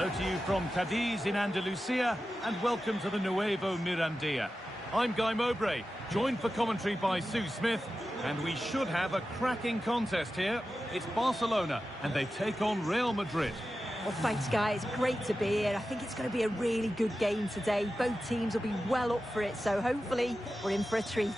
Hello to you from Cadiz in Andalusia, and welcome to the Nuevo Mirandilla. I'm Guy Mowbray, joined for commentary by Sue Smith, and we should have a cracking contest here. It's Barcelona, and they take on Real Madrid. Well, thanks, Guy. It's great to be here. I think it's going to be a really good game today. Both teams will be well up for it, so hopefully we're in for a treat.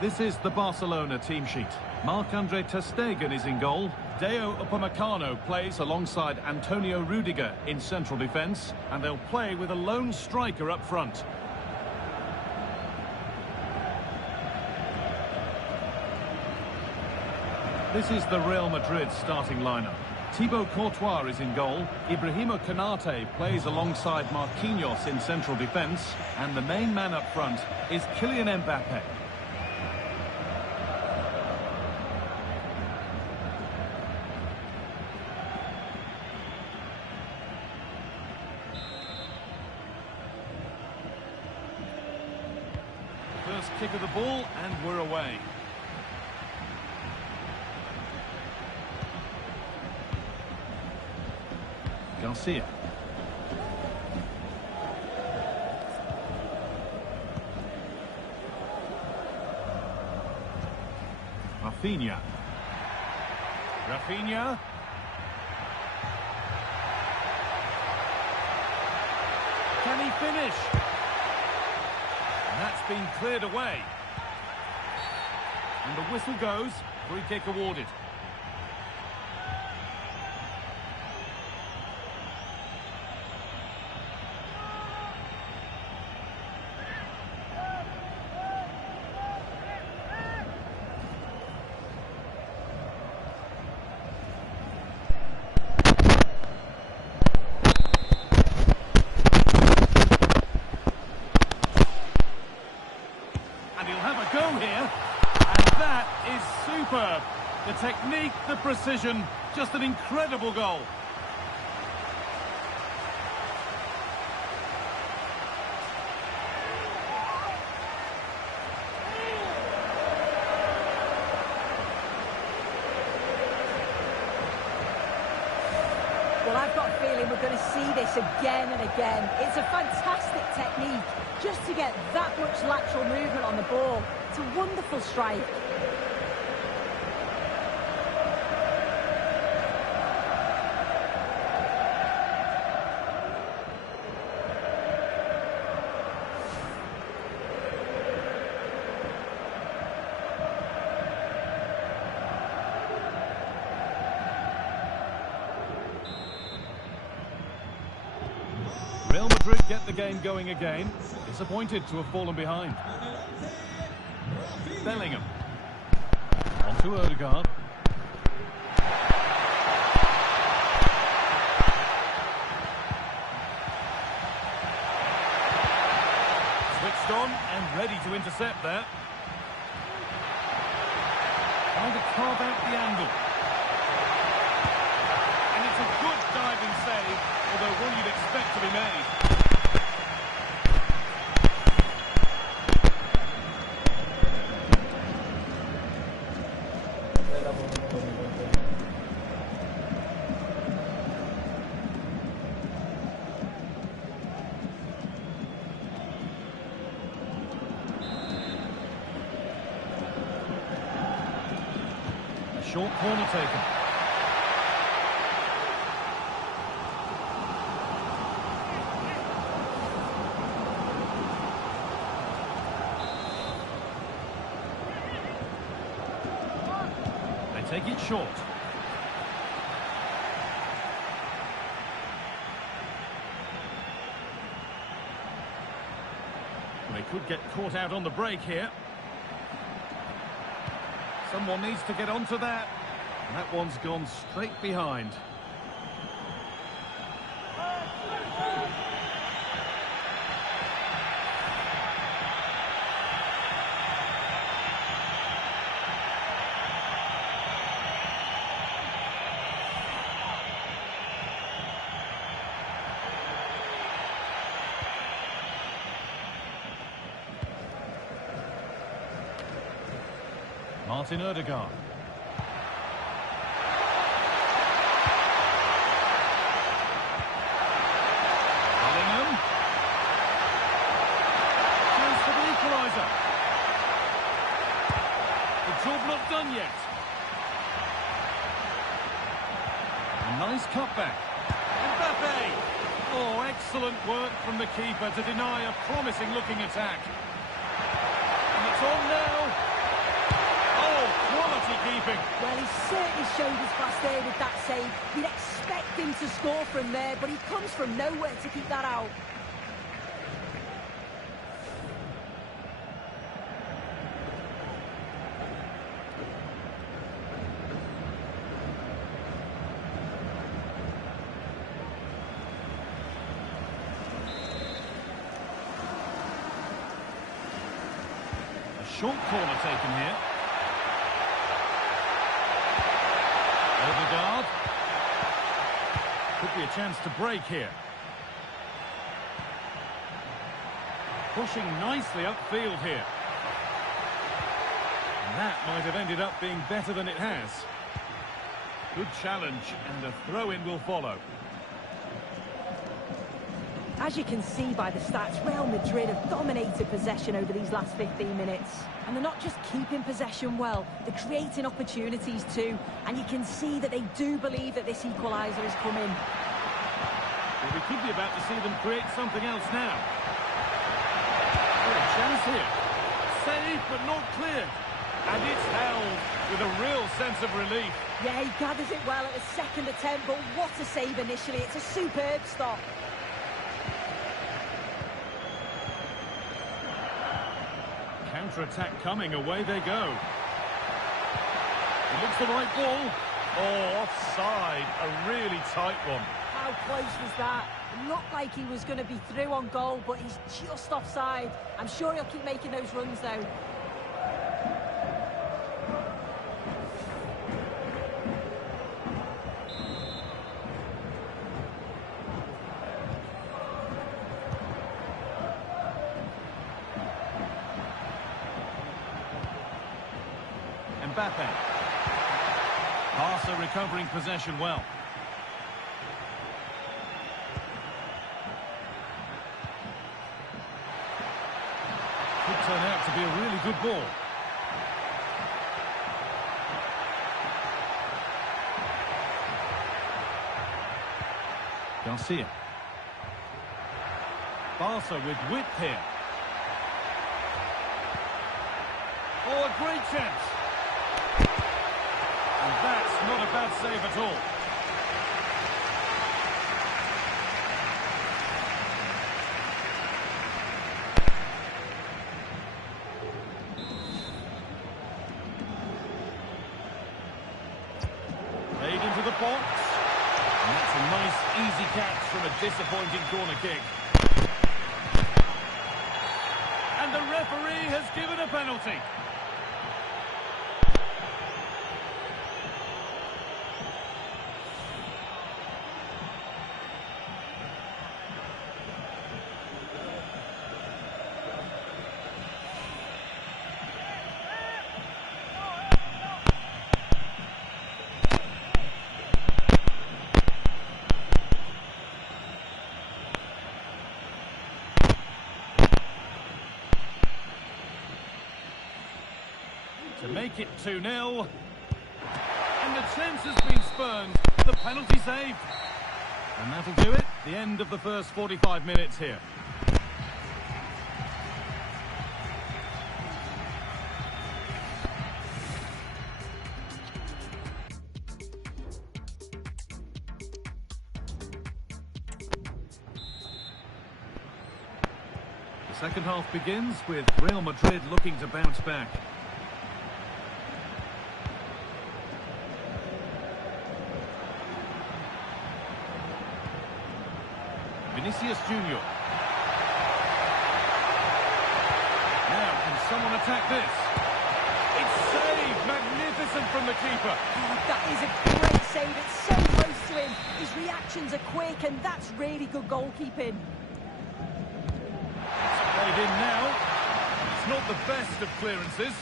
This is the Barcelona team sheet. Marc-Andre ter Stegen is in goal. Deo Upamecano plays alongside Antonio Rudiger in central defence, and they'll play with a lone striker up front. This is the Real Madrid starting lineup. Thibaut Courtois is in goal. Ibrahima Konate plays alongside Marquinhos in central defence, and the main man up front is Kylian Mbappe. First kick of the ball, and we're away. Garcia. Rafinha. Rafinha. Can he finish? And that's been cleared away. And the whistle goes. Free kick awarded. Go here, and that is superb. The technique, the precision, just an incredible goal. Well, I've got a feeling we're going to see this again and again. It's a fantastic technique just to get that much lateral movement on the ball. It's a wonderful strike. Real Madrid get the game going again. Disappointed to have fallen behind. Bellingham. On to Odegaard. Switched on and ready to intercept there. Trying to carve out the angle. And it's a good diving save, although one you'd expect to be made. short corner taken. They take it short. They could get caught out on the break here. Someone needs to get onto that. That one's gone straight behind. Martin Ødegaard. Bellingham. Chance for the equaliser. The job not done yet. A nice cutback. Mbappe. Oh, excellent work from the keeper to deny a promising looking attack. And it's on now. Quality keeping. Well, he certainly showed his class there with that save. You'd expect him to score from there, but he comes from nowhere to keep that out. A short corner taken here. Ødegaard. Could be a chance to break here. Pushing nicely upfield here. And that might have ended up being better than it has. Good challenge, and a throw-in will follow. As you can see by the stats, Real Madrid have dominated possession over these last 15 minutes. And they're not just keeping possession well, they're creating opportunities too. And you can see that they do believe that this equaliser is coming. Well, we could be about to see them create something else now. Oh, a chance here. Saved, but not clear. And it's held with a real sense of relief. Yeah, he gathers it well at the second attempt, but what a save initially. It's a superb stop. Counter-attack coming, away they go. It looks the right ball. Oh, offside, a really tight one. How close was that? It looked like he was going to be through on goal, but he's just offside. I'm sure he'll keep making those runs though. Mbappe. Barca recovering possession well. Could turn out to be a really good ball. Garcia. Barca with width here. Oh, a great chance. And that's not a bad save at all. Played into the box. And that's a nice, easy catch from a disappointing corner kick. And the referee has given a penalty. To make it 2-0. chance has been spurned. The penalty saved. And that'll do it. The end of the first 45 minutes here. The second half begins with Real Madrid looking to bounce back. Vinicius Junior. Now, can someone attack this? It's saved! Magnificent from the keeper. Oh, that is a great save. It's so close to him. His reactions are quick, and that's really good goalkeeping. It's played in now. It's not the best of clearances.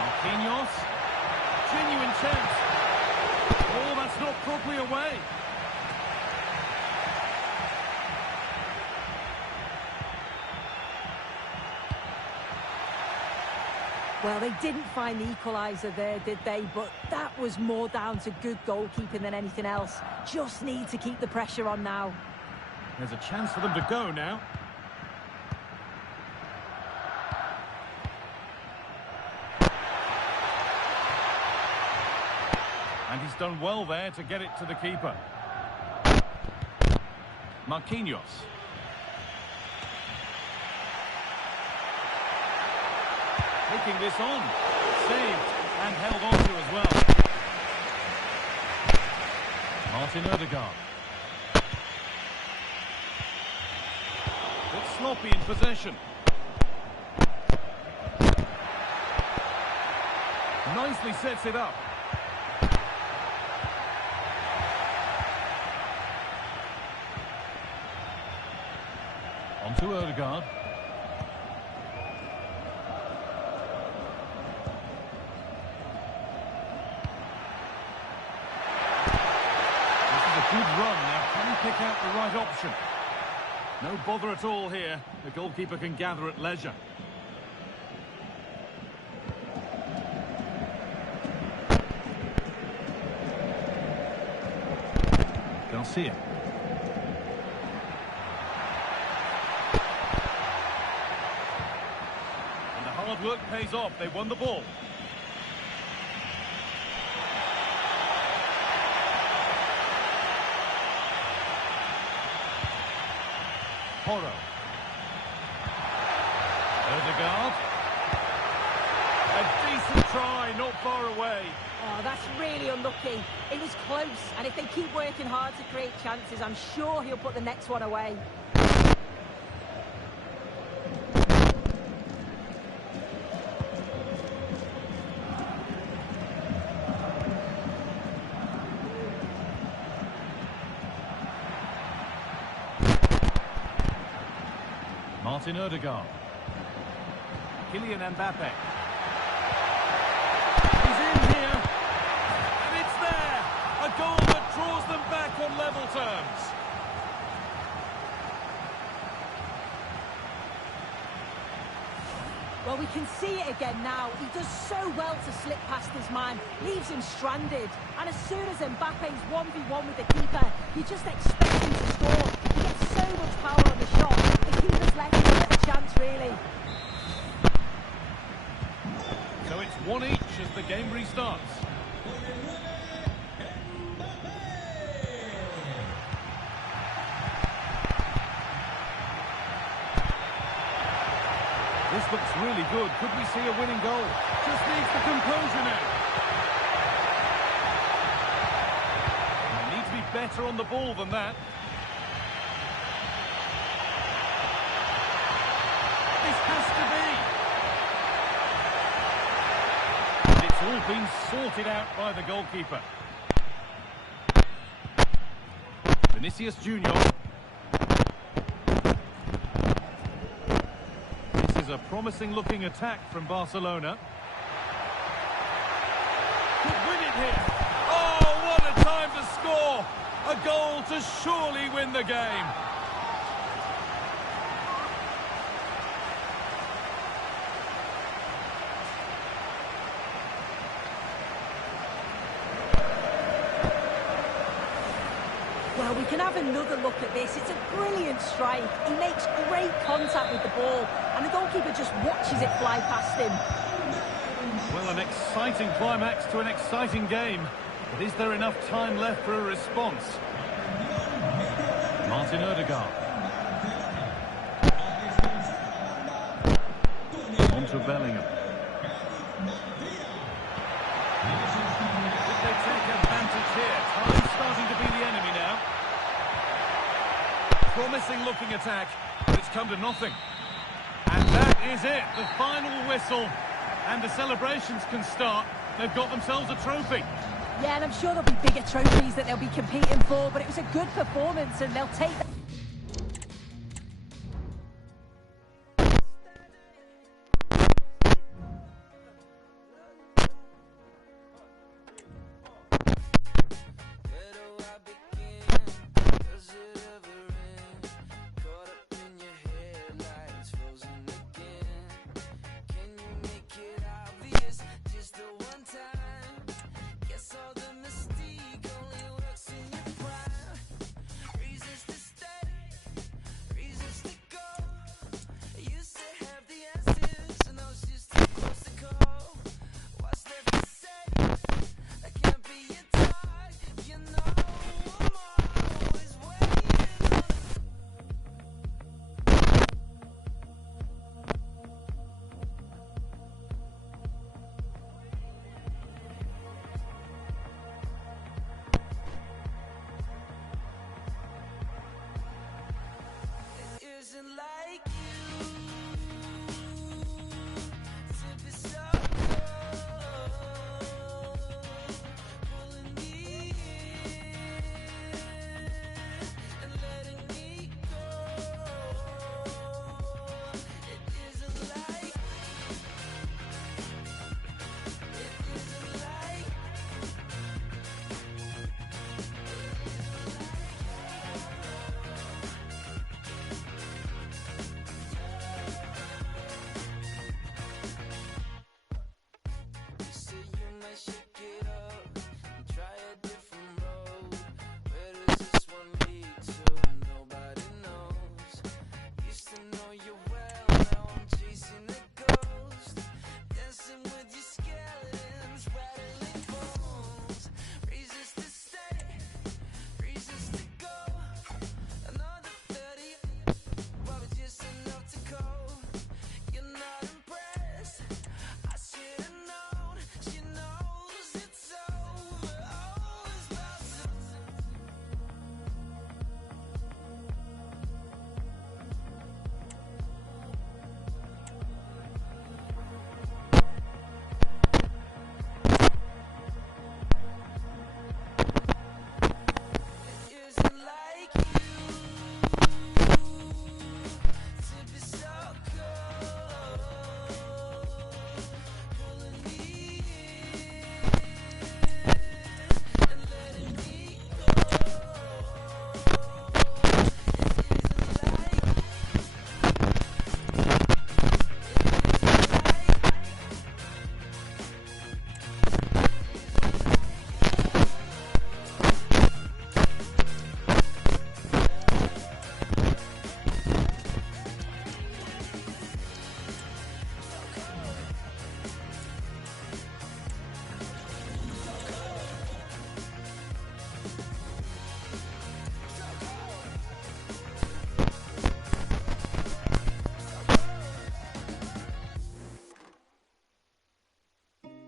Marquinhos. Genuine chance. Oh, that's not properly away. Well, they didn't find the equaliser there, did they? But that was more down to good goalkeeping than anything else. Just need to keep the pressure on now. There's a chance for them to go now. And he's done well there to get it to the keeper. Marquinhos. Taking this on. Saved and held on to as well. Martin Odegaard. Bit sloppy in possession. Nicely sets it up. On to Odegaard. This is a good run. Now, can he pick out the right option? No bother at all here. The goalkeeper can gather at leisure. Garcia. Hard work pays off. They won the ball. Porro. Odegaard. A decent try, not far away. Oh, that's really unlucky. It was close, and if they keep working hard to create chances, I'm sure he'll put the next one away. Martin Odegaard. Kylian Mbappe. He's in here. And it's there. A goal that draws them back on level terms. Well, we can see it again now. He does so well to slip past his man, leaves him stranded. And as soon as Mbappe's 1v1 with the keeper, you just expect him to score. He gets so much power on the shot. The keeper's left him with a chance, really. So it's 1 each as the game restarts. This looks really good. Could we see a winning goal? Just needs the composure now. They need to be better on the ball than that. This has to be. And it's all been sorted out by the goalkeeper. Vinicius Junior. A promising looking attack from Barcelona. Could win it here. Oh, what a time to score! A goal to surely win the game. Well, we can have another look at this. It's a brilliant strike. He makes great contact with the ball, and the goalkeeper just watches it fly past him. Well, an exciting climax to an exciting game. But is there enough time left for a response? Martin Odegaard. On to Bellingham. Did they take advantage here? Time starting to be the enemy now. Promising looking attack, but it's come to nothing. And that is it, the final whistle. And the celebrations can start. They've got themselves a trophy. Yeah, and I'm sure there'll be bigger trophies that they'll be competing for, but it was a good performance and they'll take that.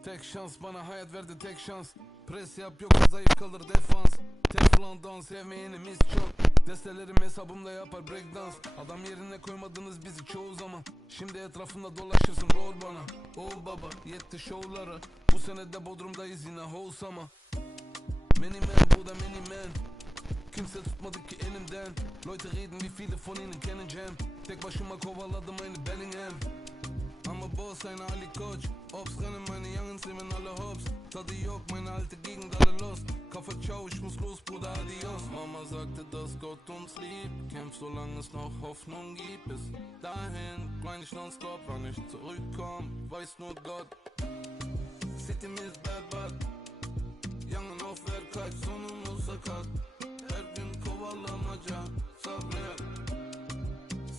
Tek şans bana hayat verdi tek şans. Pres yap yoksa zayıf kalır defans. Teflondan sevmeyenimiz çok. Destelerim hesabımda yapar breakdance. Adam yerine koymadınız bizi çoğu zaman. Şimdi etrafımda dolaşırsın rol bana. Oh baba yetti şovlara. Bu sene de Bodrum'dayız yine wholesame'a. Many man bu da many man. Kimse tutmadı ki elimden. Leute reden wie viele von ihnen kennen Jam. Tek başıma kovaladım aynı Bellingham. I'm a boss, eine Ali Coach. Ops rennen, meine Youngens nehmen alle Hops. Tadı yok, meine alte Gegend alle lost. Kaffe ciao, ich muss los, Bruder, adios. Mama sagte, dass Gott uns liebt. Kämpf, solange es noch Hoffnung gibt. Bis dahin, grind ich nonstop, wann ich zurückkomm, weiß nur Gott. City ist bad, bad. Yangan auf Werk, sonum sakat. Her gün kovalamaca sabret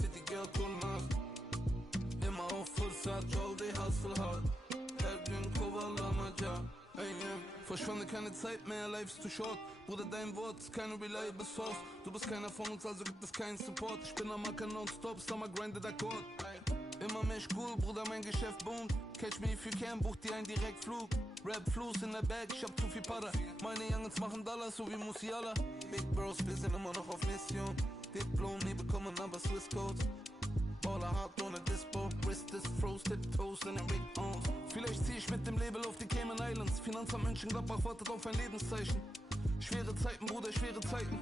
City gel kurnaz Ima o fırsat yol değil hasıl hal Her gün kovalamaca Verschwende keine Zeit mehr, life is too short Bruder, dein Wort ist keine reliable source Du bist keiner von uns, also gibt es keinen Support Ich bin am Acker nonstop, summer grinded Akkord Immer mehr cool, Bruder, mein Geschäft boomt Catch me if you can, buch dir einen Direktflug Rap Fluss in der Bag, ich hab zu viel Para Meine Youngins machen Dollars, so wie Musiala Big Bros, wir sind immer noch auf Mission Diplom, nie bekommen, aber Swiss Codes Baller hart ohne Dispo Wrist ist froze, tiptoes in den Big Bones Vielleicht zieh ich mit dem Label auf die Cayman Islands Finanzamt Mönchengladbach wartet auf ein Lebenszeichen Schwere Zeiten, Bruder, schwere Zeiten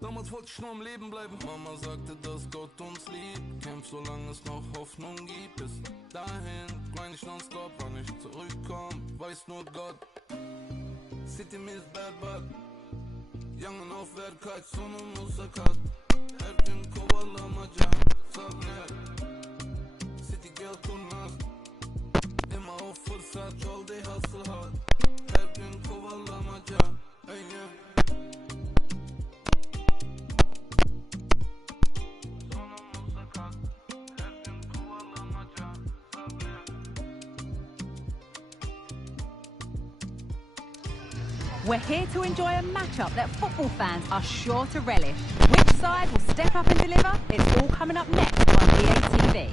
Damals wollte ich nur am Leben bleiben Mama sagte, dass Gott uns liebt Kämpf, solange es noch Hoffnung gibt Bis dahin grind ich nonstop Wann ich zurückkomm, weiß nur Gott City mir ist bad bad Young auf Werkheit, sonu musakat Her gün kovalamaca sabret City gel kurnaz Ima o fırsat yol değil hasıl hal Her gün kovalamaca We're here to enjoy a matchup that football fans are sure to relish. Which side will step up and deliver? It's all coming up next on EA TV.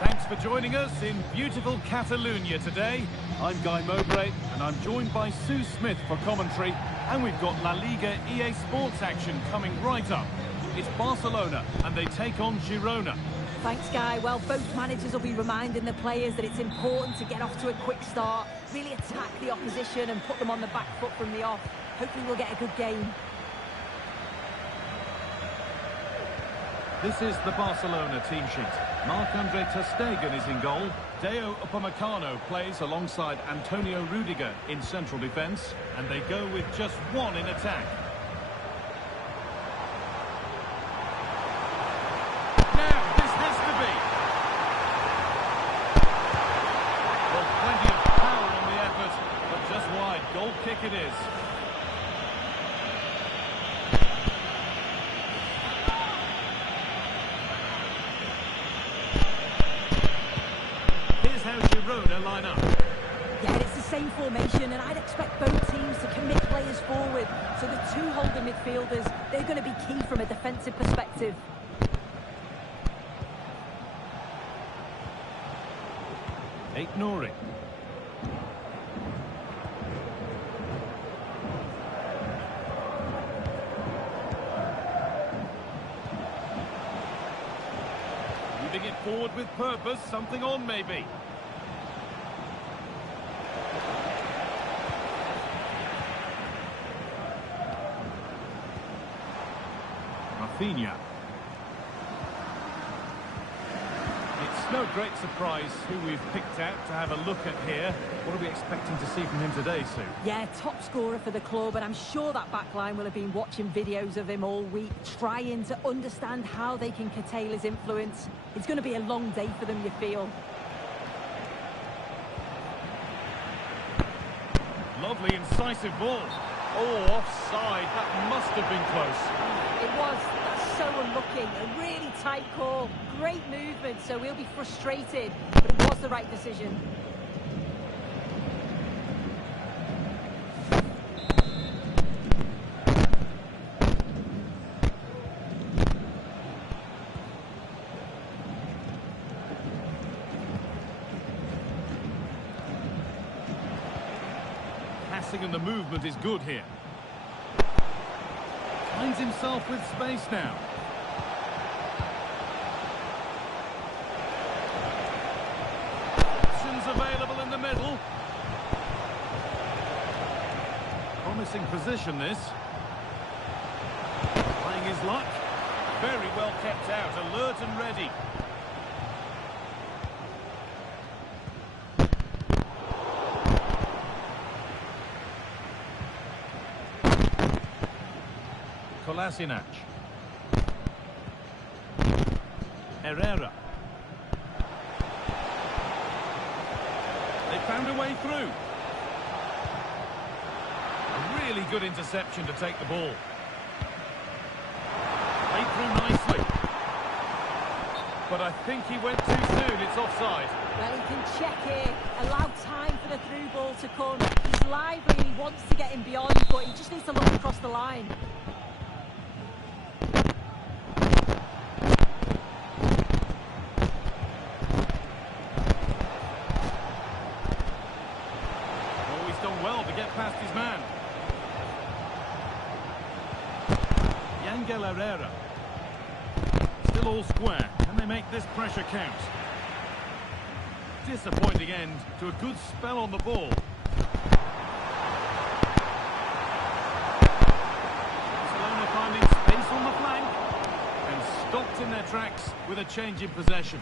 Thanks for joining us in beautiful Catalonia today. I'm Guy Mowbray and I'm joined by Sue Smith for commentary, and we've got La Liga EA Sports action coming right up. It's Barcelona and they take on Girona. Thanks, Guy. Well, both managers will be reminding the players that it's important to get off to a quick start, really attack the opposition and put them on the back foot from the off. Hopefully we'll get a good game. This is the Barcelona team sheet. Marc-Andre ter Stegen is in goal. Deo Upamecano plays alongside Antonio Rudiger in central defence, and they go with just one in attack. Now, this has to be. Well, plenty of power on the effort, but just wide. Goal kick it is. How Girona line up. Yeah, it's the same formation, and I'd expect both teams to commit players forward. So the two holding midfielders, they're going to be key from a defensive perspective. Nouri. Moving it forward with purpose, something on maybe. Rafinha. It's no great surprise who we've picked out to have a look at here. What are we expecting to see from him today, Sue? Yeah, top scorer for the club, and I'm sure that backline will have been watching videos of him all week, trying to understand how they can curtail his influence. It's going to be a long day for them, you feel. Lovely, incisive ball. Oh, offside. That must have been close. It was. That's so unlucky. A really tight call. Great movement, so we'll be frustrated. But it was the right decision. And the movement is good here. Finds himself with space now. Options available in the middle. Promising position, this. Trying his luck. Very well kept out, alert and ready. Kolasinac. Herrera. They found a way through. A really good interception to take the ball. Played through nicely. But I think he went too soon. It's offside. Well, he can check here, allow time for the through ball to come. He's lively and he wants to get him beyond, but he just needs to look across the line. Oh, he's done well to get past his man. Yangel Herrera. Still all square. Can they make this pressure count? Disappointing end to a good spell on the ball. Barcelona finding space on the flank and stopped in their tracks with a change in possession.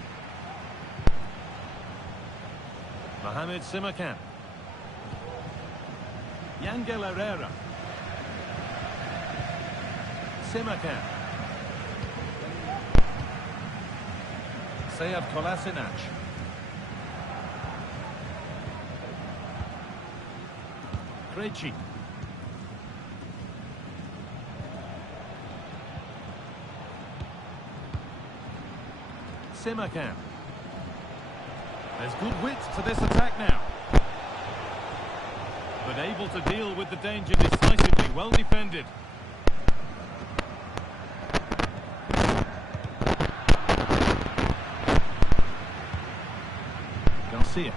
Mohamed Simakan. Yangel Herrera. Simakan. Sead Kolasinac. Krejci. Simakan. There's good width to this attack now. But able to deal with the danger decisively. Well defended. Garcia.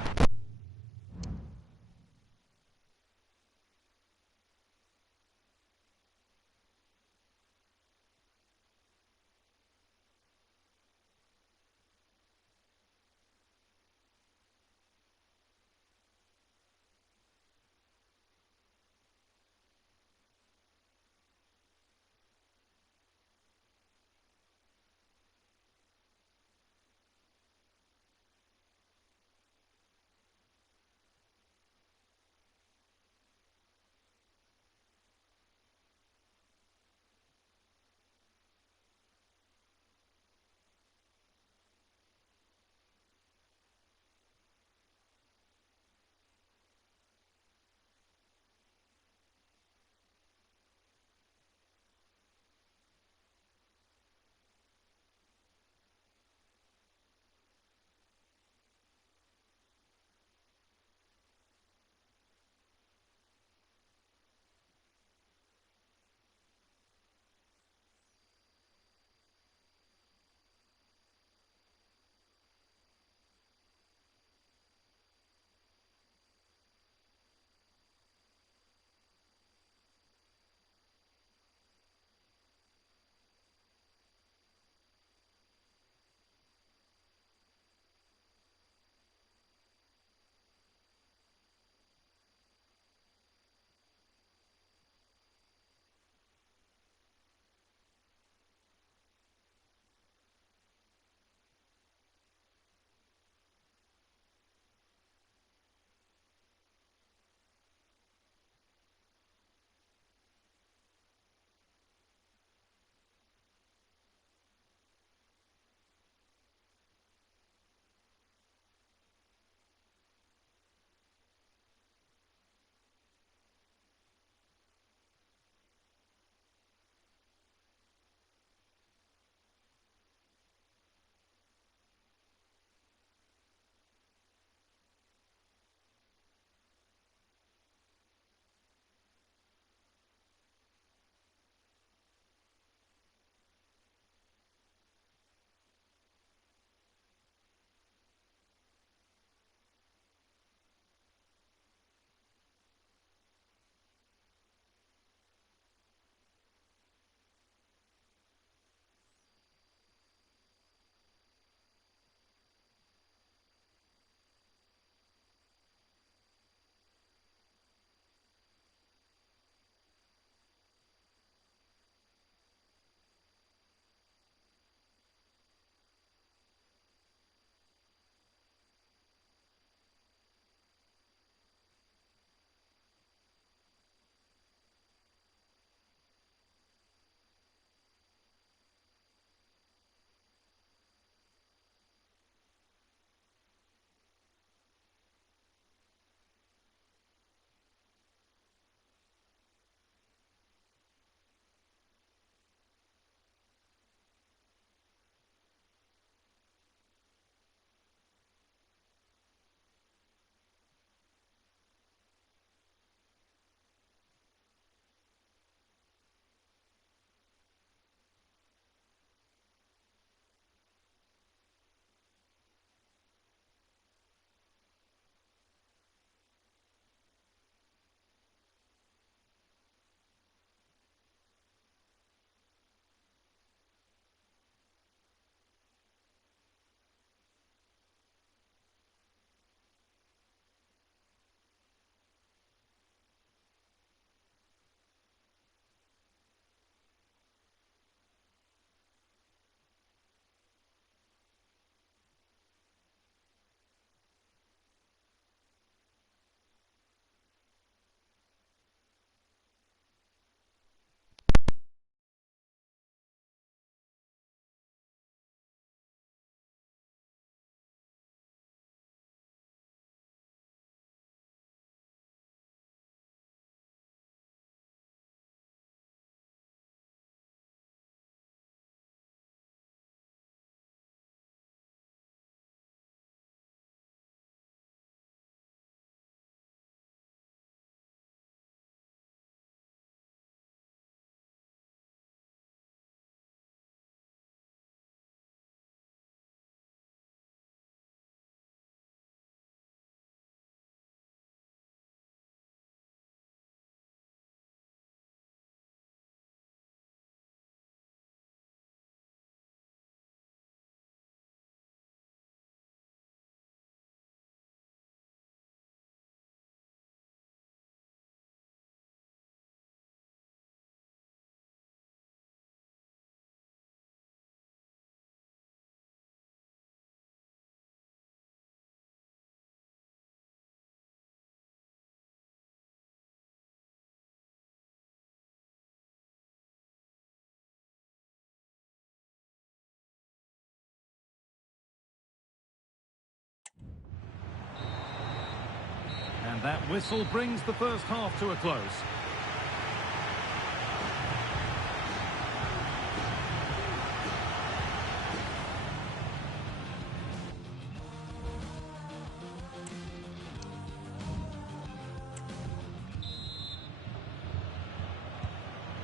that whistle brings the first half to a close.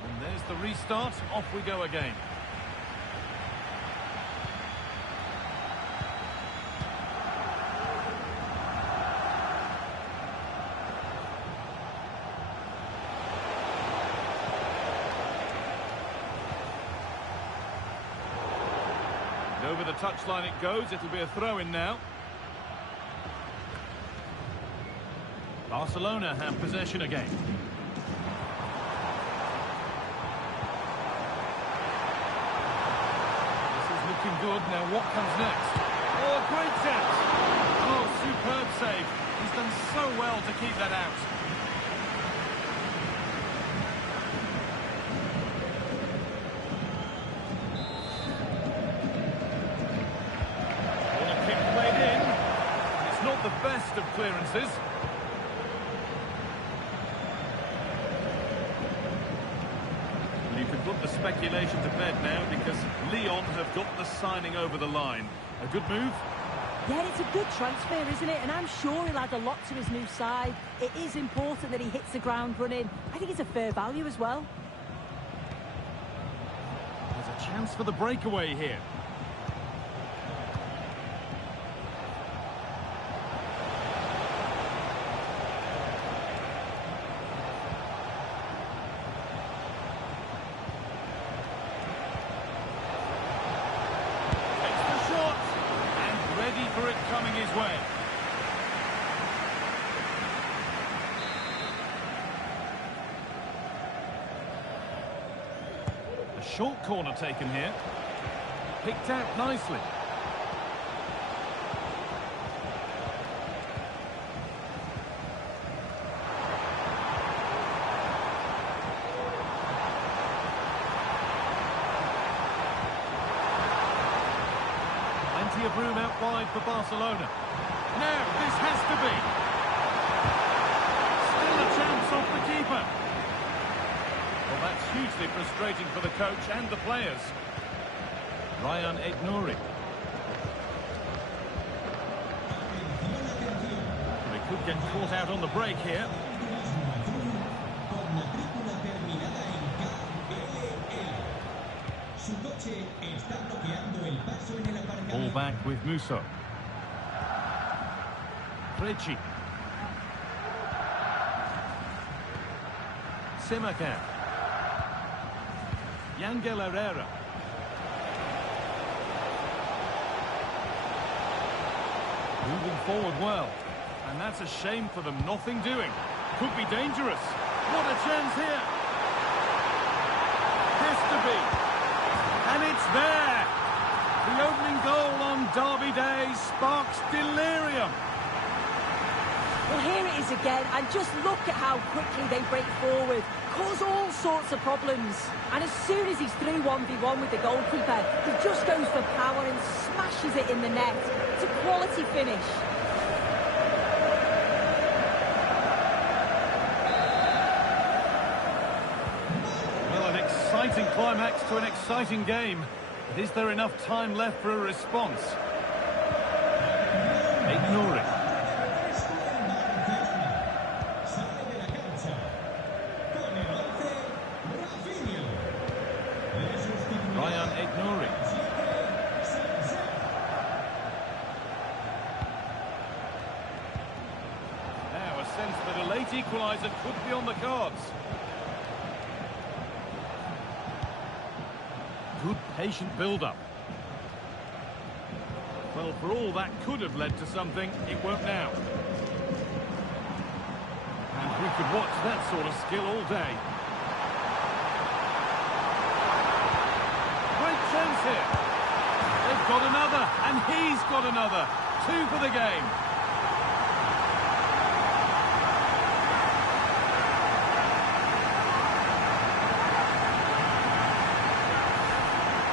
And there's the restart. Off we go again. Over the touchline it goes. It'll be a throw-in now. Barcelona have possession again. This is looking good. Now what comes next? Oh, great chance! Oh, superb save. He's done so well to keep that out. The best of clearances. You can put the speculation to bed now because Lyon have got the signing over the line. A good move? Yeah, it's a good transfer, isn't it? And I'm sure he'll add a lot to his new side. It is important that he hits the ground running. I think it's a fair value as well. There's a chance for the breakaway here. For it coming his way. A short corner taken here. Picked out nicely. Plenty of room out wide for Barcelona. Now, this has to be. Still a chance off the keeper. Well, that's hugely frustrating for the coach and the players. Ryan Aït-Nouri. They could get caught out on the break here. Ball back with Musso. Preci. Simakan. Yangel Herrera. Moving forward well. And that's a shame for them. Nothing doing. Could be dangerous. What a chance here. Has to be. And it's there. The opening goal on Derby Day sparks delirium. Well, here it is again, and just look at how quickly they break forward, cause all sorts of problems. And as soon as he's through 1v1 with the goalkeeper, he just goes for power and smashes it in the net. It's a quality finish. Well, an exciting climax to an exciting game. But is there enough time left for a response? Aït-Nouri. Ryan Aït-Nouri. Now a sense that a late equaliser could be on the cards. Good patient build-up. Well, for all that could have led to something, it won't now. And we could watch that sort of skill all day. Great chance here. They've got another, and he's got another. 2 for the game.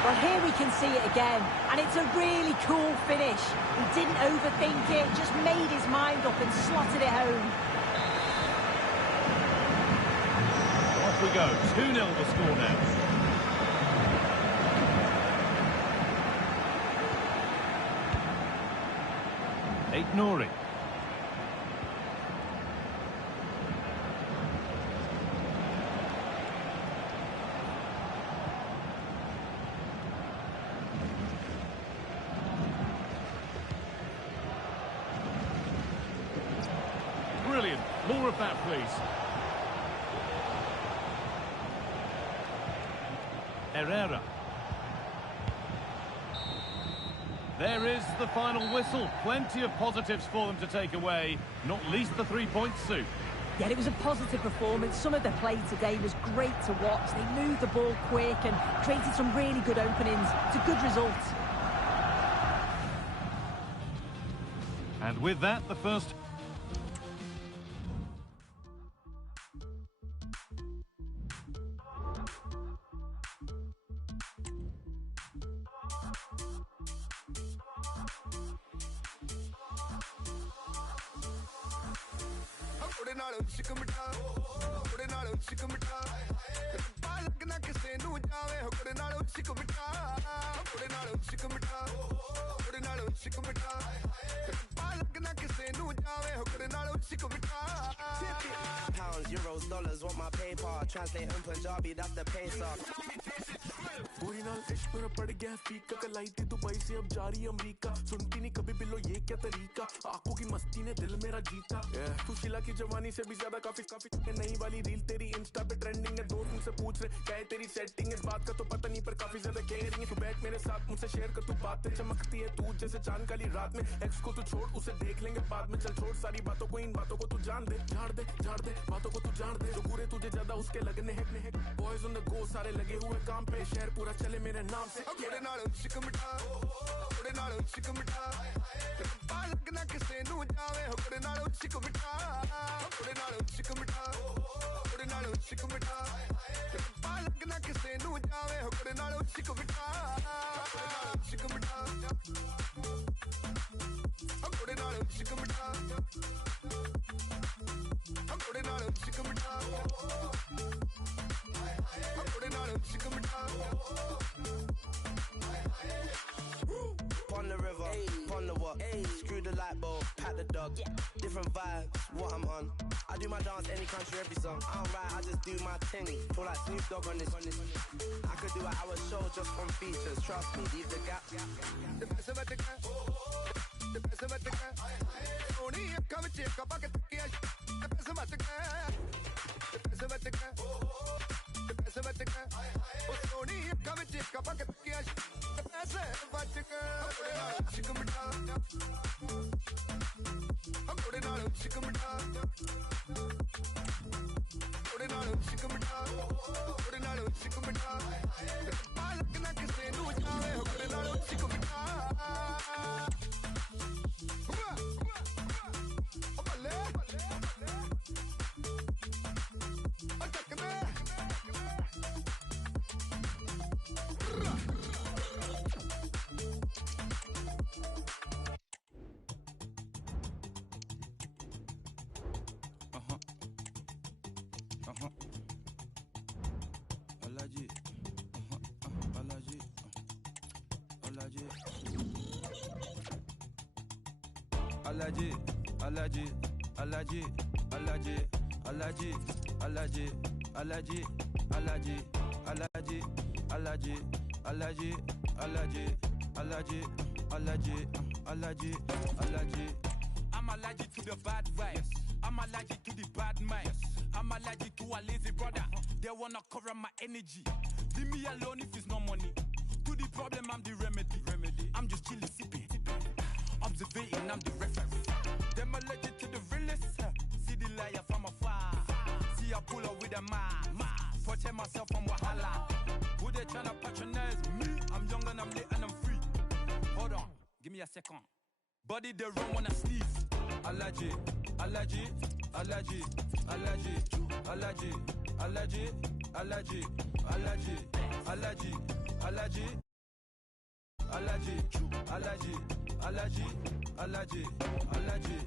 Well, here we can see it again, and it's a really cool finish. He didn't overthink it, just made his mind up and slotted it home. off we go. 2-0 the score now. Nouri. Brilliant. More of that, please. Herrera. There is the final whistle. Plenty of positives for them to take away, not least the 3 points, Sue. Yeah, it was a positive performance. Some of the play today was great to watch. They moved the ball quick and created some really good openings. It's a good result. And with that, the first... Pounds, euros, dollars, want my paper. Translate in Punjabi, that's the paysa. गोरी नाल इश्क में पड़ गया फीका कलाई थी Dubai से अब जारी अमेरिका सुनती नहीं कभी बिलो ये क्या तरीका आंखों की मस्ती ने दिल मेरा जीता सुशीला की जवानी से भी ज्यादा काफी नई वाली रील तेरी इंस्टा पे ट्रेंडिंग है दोस्त मुझसे पूछ रहे क्या है तेरी सेटिंग इस बात का तो पता नहीं पर काफी ज्यादा केयरिंग है तू बैठ मेरे साथ मुझसे शेयर कर तू बातें चमकती है तू जैसे चांद काली रात में एक्स को तू छोड़ उसे देख लेंगे बाद में चल छोड़ सारी बातों को इन बातों को तू जान दे झाड़ दे बातों को तू जान दे जो बुरे तुझे ज्यादा उसके लगने हैं बॉयज ऑन द गो सारे लगे हुए काम पे शहर पूरा चले मेरे नाम से थोड़े नाल चिक मिठा थोड़े नाल चिक मिठा पालक ना किसे नू जावे थोड़े नाल चिक मिठा थोड़े नाल चिक मिठा थोड़े नाल चिक मिठा पालक ना किसे नू जावे थोड़े नाल चिक मिठा चिक मिठा थोड़े नाल चिक मिठा थोड़े नाल चिक मिठा थोड़े नाल चिक मिठा On the river, on the what? Screw the light bulb, pat the dog. Different vibes, what I'm on. I do my dance any country, every song. I don't write, I just do my thing. Feel like Snoop Dogg on this. I could do an hour show just from features. Trust me, leave the gap. The best of it, the best of it. Only a come check up, I get the cash. The best of it, the best of it. The best of it. Only a come check up, I get the cash. The best of it. Chicken मिठा थोड़े नाल चिक मिठा थोड़े नाल चिक मिठा थोड़े नाल चिक मिठा पालक ना किसे नू जावे थोड़े नाल चिक मिठा ओ बल्ले ओ टकने Alaji, Alaji, Alaji, Alaji, Alaji, Alaji, Alaji, Alaji, Alaji, Alaji, Alaji, Alaji, Alaji, Alaji, Alaji, Alaji. I'm allergic to the bad vibes. I'm allergic to the bad minds. I'm allergic to a lazy brother. They wanna cover my energy. Leave me alone if it's no money. To the problem, I'm the remedy. I'm just chilling, sipping. Observating, I'm the reference. Them allergic to the realest. See the liar from afar. See I pull up with a mask. Protect myself from Wahala. Who they tryna patronize me? I'm young and I'm lit and I'm free. Hold on, give me a second. Body they run when I sneeze. Allergy, allergy, allergy, allergy, allergy, allergy, allergy, allergy, allergy, allergy, allergy, allergy, allergy, allergy, allergy.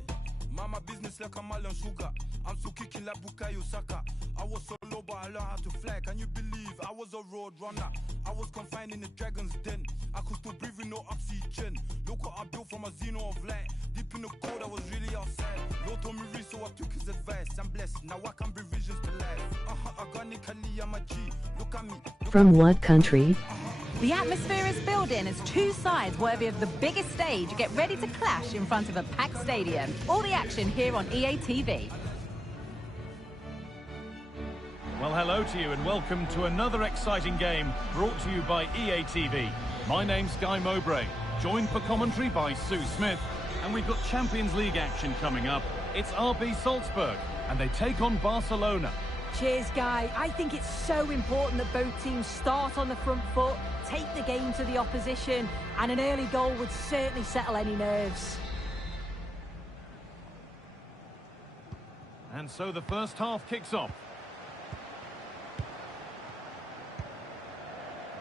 Mama business like a Malon sugar. I'm still kicking like Bukayo Saka. I was so low, but I learned how to fly. Can you believe I was a road runner? I was confined in the dragon's den. I could still breathe with no oxygen. Look what I built from a xeno of light. Deep in the cold, I was really outside. Lord told me read, so I took his advice. I'm blessed, now I can bring visions to life. Organically, I'm a G. Look at me. From what country? The atmosphere is building as two sides worthy of the biggest stage get ready to clash in front of a packed stadium. All the action here on EA TV. Well, hello to you and welcome to another exciting game brought to you by EA TV. My name's Guy Mowbray, joined for commentary by Sue Smith, and we've got Champions League action coming up. It's RB Salzburg, and they take on Barcelona. Cheers, Guy. I think it's so important that both teams start on the front foot, take the game to the opposition, and an early goal would certainly settle any nerves. And so the first half kicks off.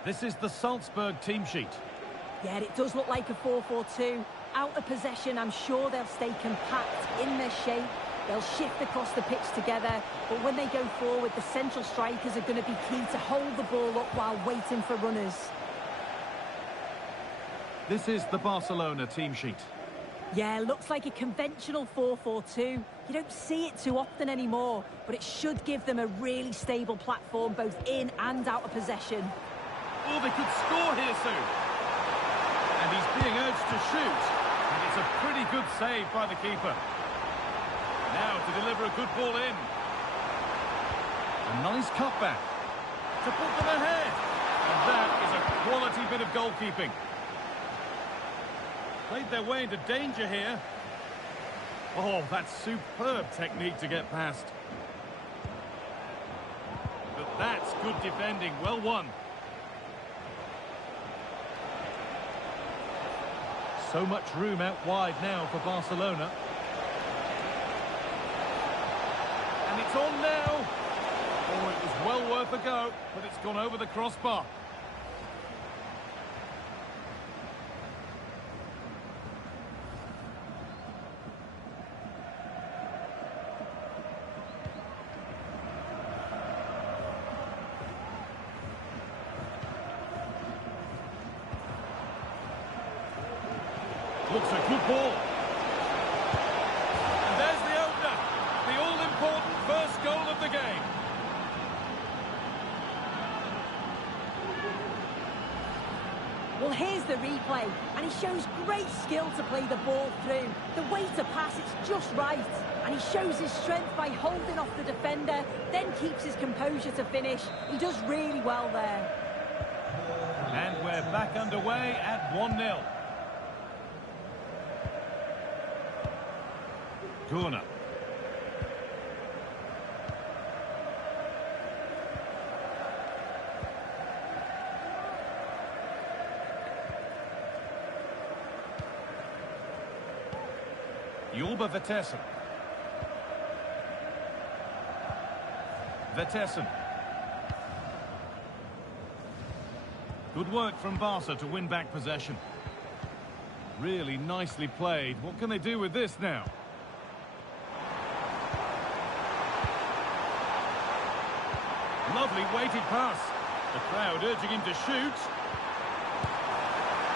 This is the Salzburg team sheet. Yeah, it does look like a 4-4-2. Out of possession, I'm sure they'll stay compact in their shape. They'll shift across the pitch together, but when they go forward, the central strikers are going to be key to hold the ball up while waiting for runners. This is the Barcelona team sheet. Yeah, looks like a conventional 4-4-2. You don't see it too often anymore, but it should give them a really stable platform both in and out of possession. Oh, they could score here soon. And he's being urged to shoot. And it's a pretty good save by the keeper. Now to deliver a good ball in. A nice cutback to put them ahead. And that is a quality bit of goalkeeping. Played their way into danger here. Oh, that's superb technique to get past. But that's good defending. Well won. So much room out wide now for Barcelona. And it's on now. Oh, it was well worth a go, but it's gone over the crossbar. Looks a good ball. And there's the opener. The all-important first goal of the game. Well, here's the replay, and he shows great skill to play the ball through. The way to pass, it's just right. And he shows his strength by holding off the defender, then keeps his composure to finish. He does really well there. And we're back underway at 1-0. Corner. Yulba Vertessen. Vertessen. Good work from Barca to win back possession. Really nicely played. What can they do with this now? Lovely weighted pass. The crowd urging him to shoot.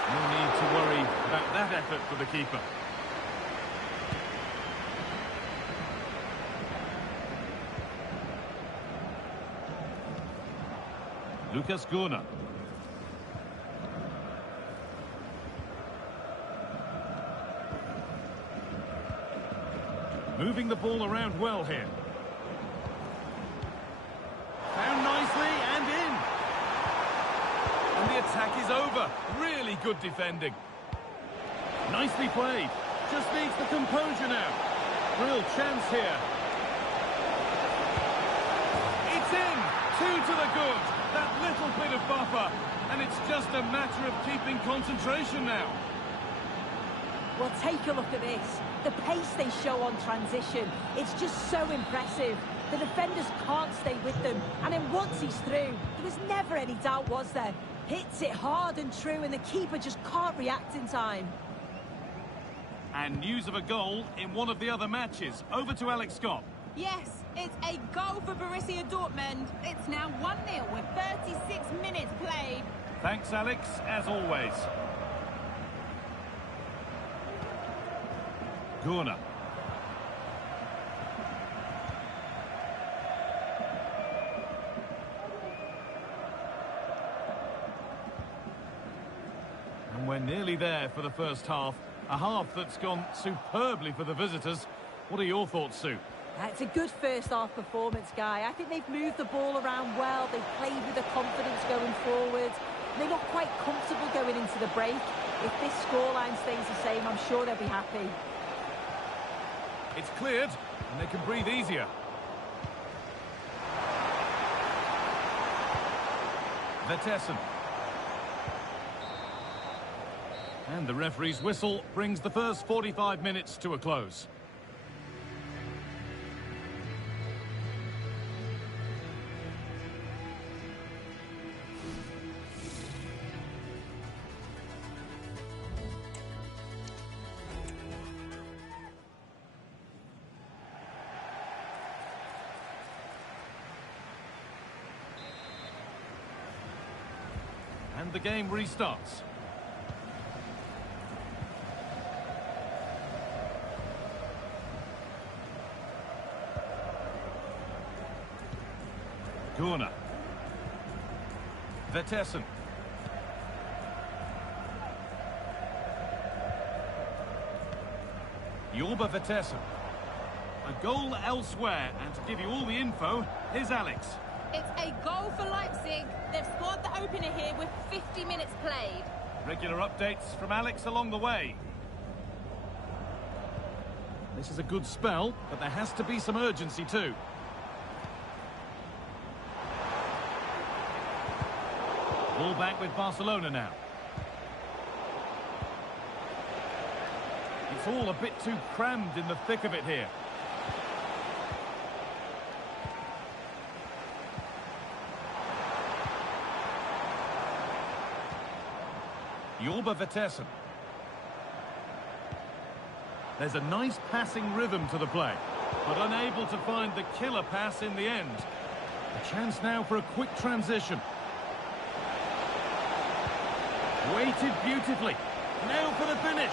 No need to worry about that effort for the keeper. Lucas Gunnar. Moving the ball around well here. Found nicely and in. And the attack is over. Really good defending. Nicely played. Just needs the composure now. Real chance here. It's in. 2 to the good. That little bit of buffer. And it's just a matter of keeping concentration now. Well, take a look at this. The pace they show on transition, it's just so impressive. The defenders can't stay with them. And then once he's through, there was never any doubt, was there? Hits it hard and true, and the keeper just can't react in time. And news of a goal in one of the other matches. Over to Alex Scott. Yes, it's a goal for Borussia Dortmund. It's now 1-0 with 36 minutes played. Thanks, Alex, as always. Gurner. And we're nearly there for the first half. A half that's gone superbly for the visitors. What are your thoughts, Sue? It's a good first half performance, Guy. I think they've moved the ball around well. They've played with the confidence going forward. They're not quite comfortable going into the break. If this scoreline stays the same, I'm sure they'll be happy. It's cleared, and they can breathe easier. Vetessen. And the referee's whistle brings the first 45 minutes to a close. And the game restarts. Gurner. Vetessen. Yorba Vetessen. A goal elsewhere, and to give you all the info, here's Alex. It's a goal for Leipzig. They've scored the opener here with 50 minutes played. Regular updates from Alex along the way. This is a good spell, but there has to be some urgency too. Ball back with Barcelona now. It's all a bit too crammed in the thick of it here. Yorba Vetessen. There's a nice passing rhythm to the play, but unable to find the killer pass in the end. A chance now for a quick transition. Waited beautifully. Now for the finish.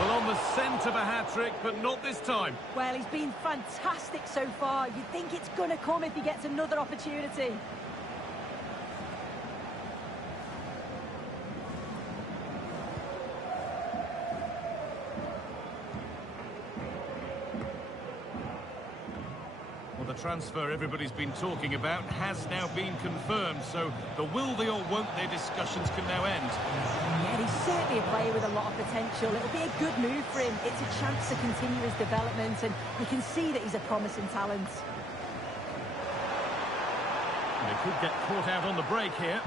Well, on the scent of a hat-trick, but not this time. Well, he's been fantastic so far. You'd think it's going to come if he gets another opportunity. Well, the transfer everybody's been talking about has now been confirmed, so the will they or won't they discussions can now end. Yeah, he's certainly a player with a lot of potential. It'll be a good move for him. It's a chance to continue his development, and you can see that he's a promising talent. They could get caught out on the break here.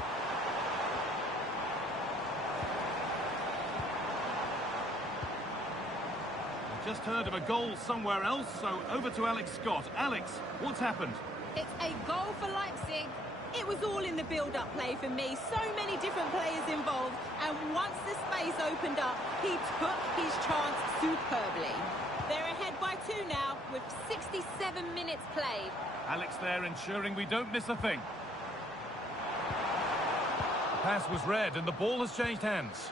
Just heard of a goal somewhere else, so over to Alex Scott. Alex, what's happened? It's a goal for Leipzig. It was all in the build-up play for me. So many different players involved. And once the space opened up, he took his chance superbly. They're ahead by 2 now with 67 minutes played. Alex there ensuring we don't miss a thing. The pass was read and the ball has changed hands.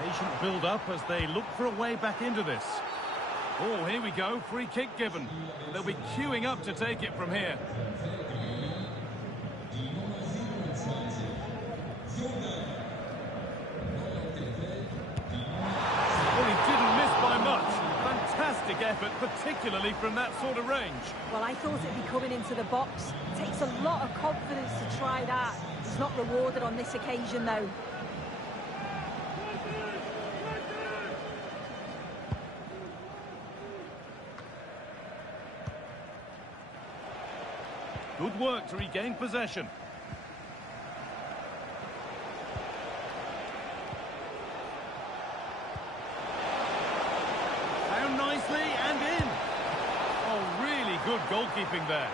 Patient build-up as they look for a way back into this. Oh, here we go. Free kick given. They'll be queuing up to take it from here. Well, he didn't miss by much. Fantastic effort, particularly from that sort of range. Well, I thought it'd be coming into the box. It takes a lot of confidence to try that. It's not rewarded on this occasion, though. Good work to regain possession. Found nicely and in. Oh, really good goalkeeping there.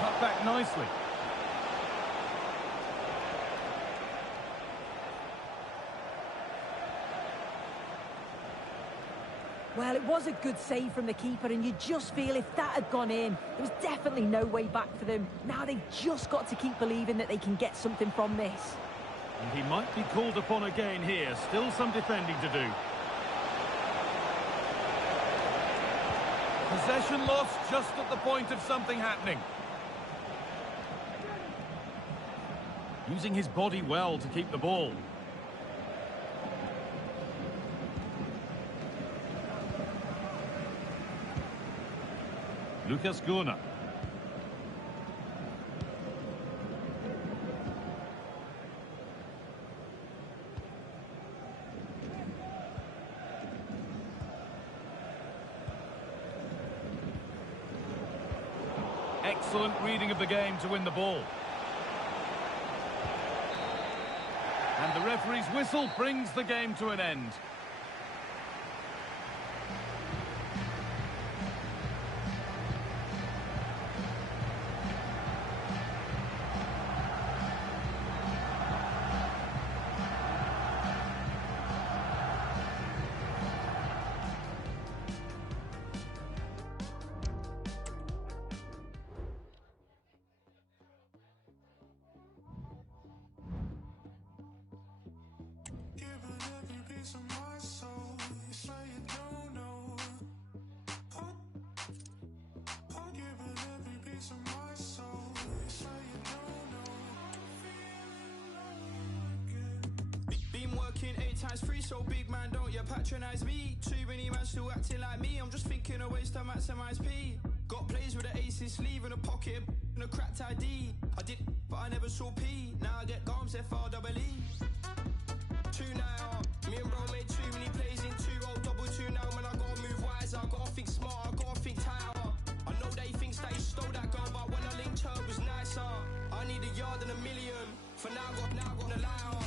Cut back nicely. Well, it was a good save from the keeper, and you just feel if that had gone in, there was definitely no way back for them. Now they've just got to keep believing that they can get something from this. And he might be called upon again here. Still some defending to do. Possession lost just at the point of something happening. Using his body well to keep the ball. Lucas Gunnar. Excellent reading of the game to win the ball. And the referee's whistle brings the game to an end. Times 3 so big, man, don't you patronize me. Too many man still acting like me. I'm just thinking of ways to maximize P. Got plays with an ace in sleeve and a pocket and a cracked ID. I did, but I never saw P. Now I get Gomes FREE. 2 now, me and bro made too many plays in 2-0 2 now. Man, I gotta move wiser, I gotta think smarter, I gotta think tighter. I know they thinks that he stole that girl, but when I linked her it was nicer. I need a yard and a million. For now, got a liar.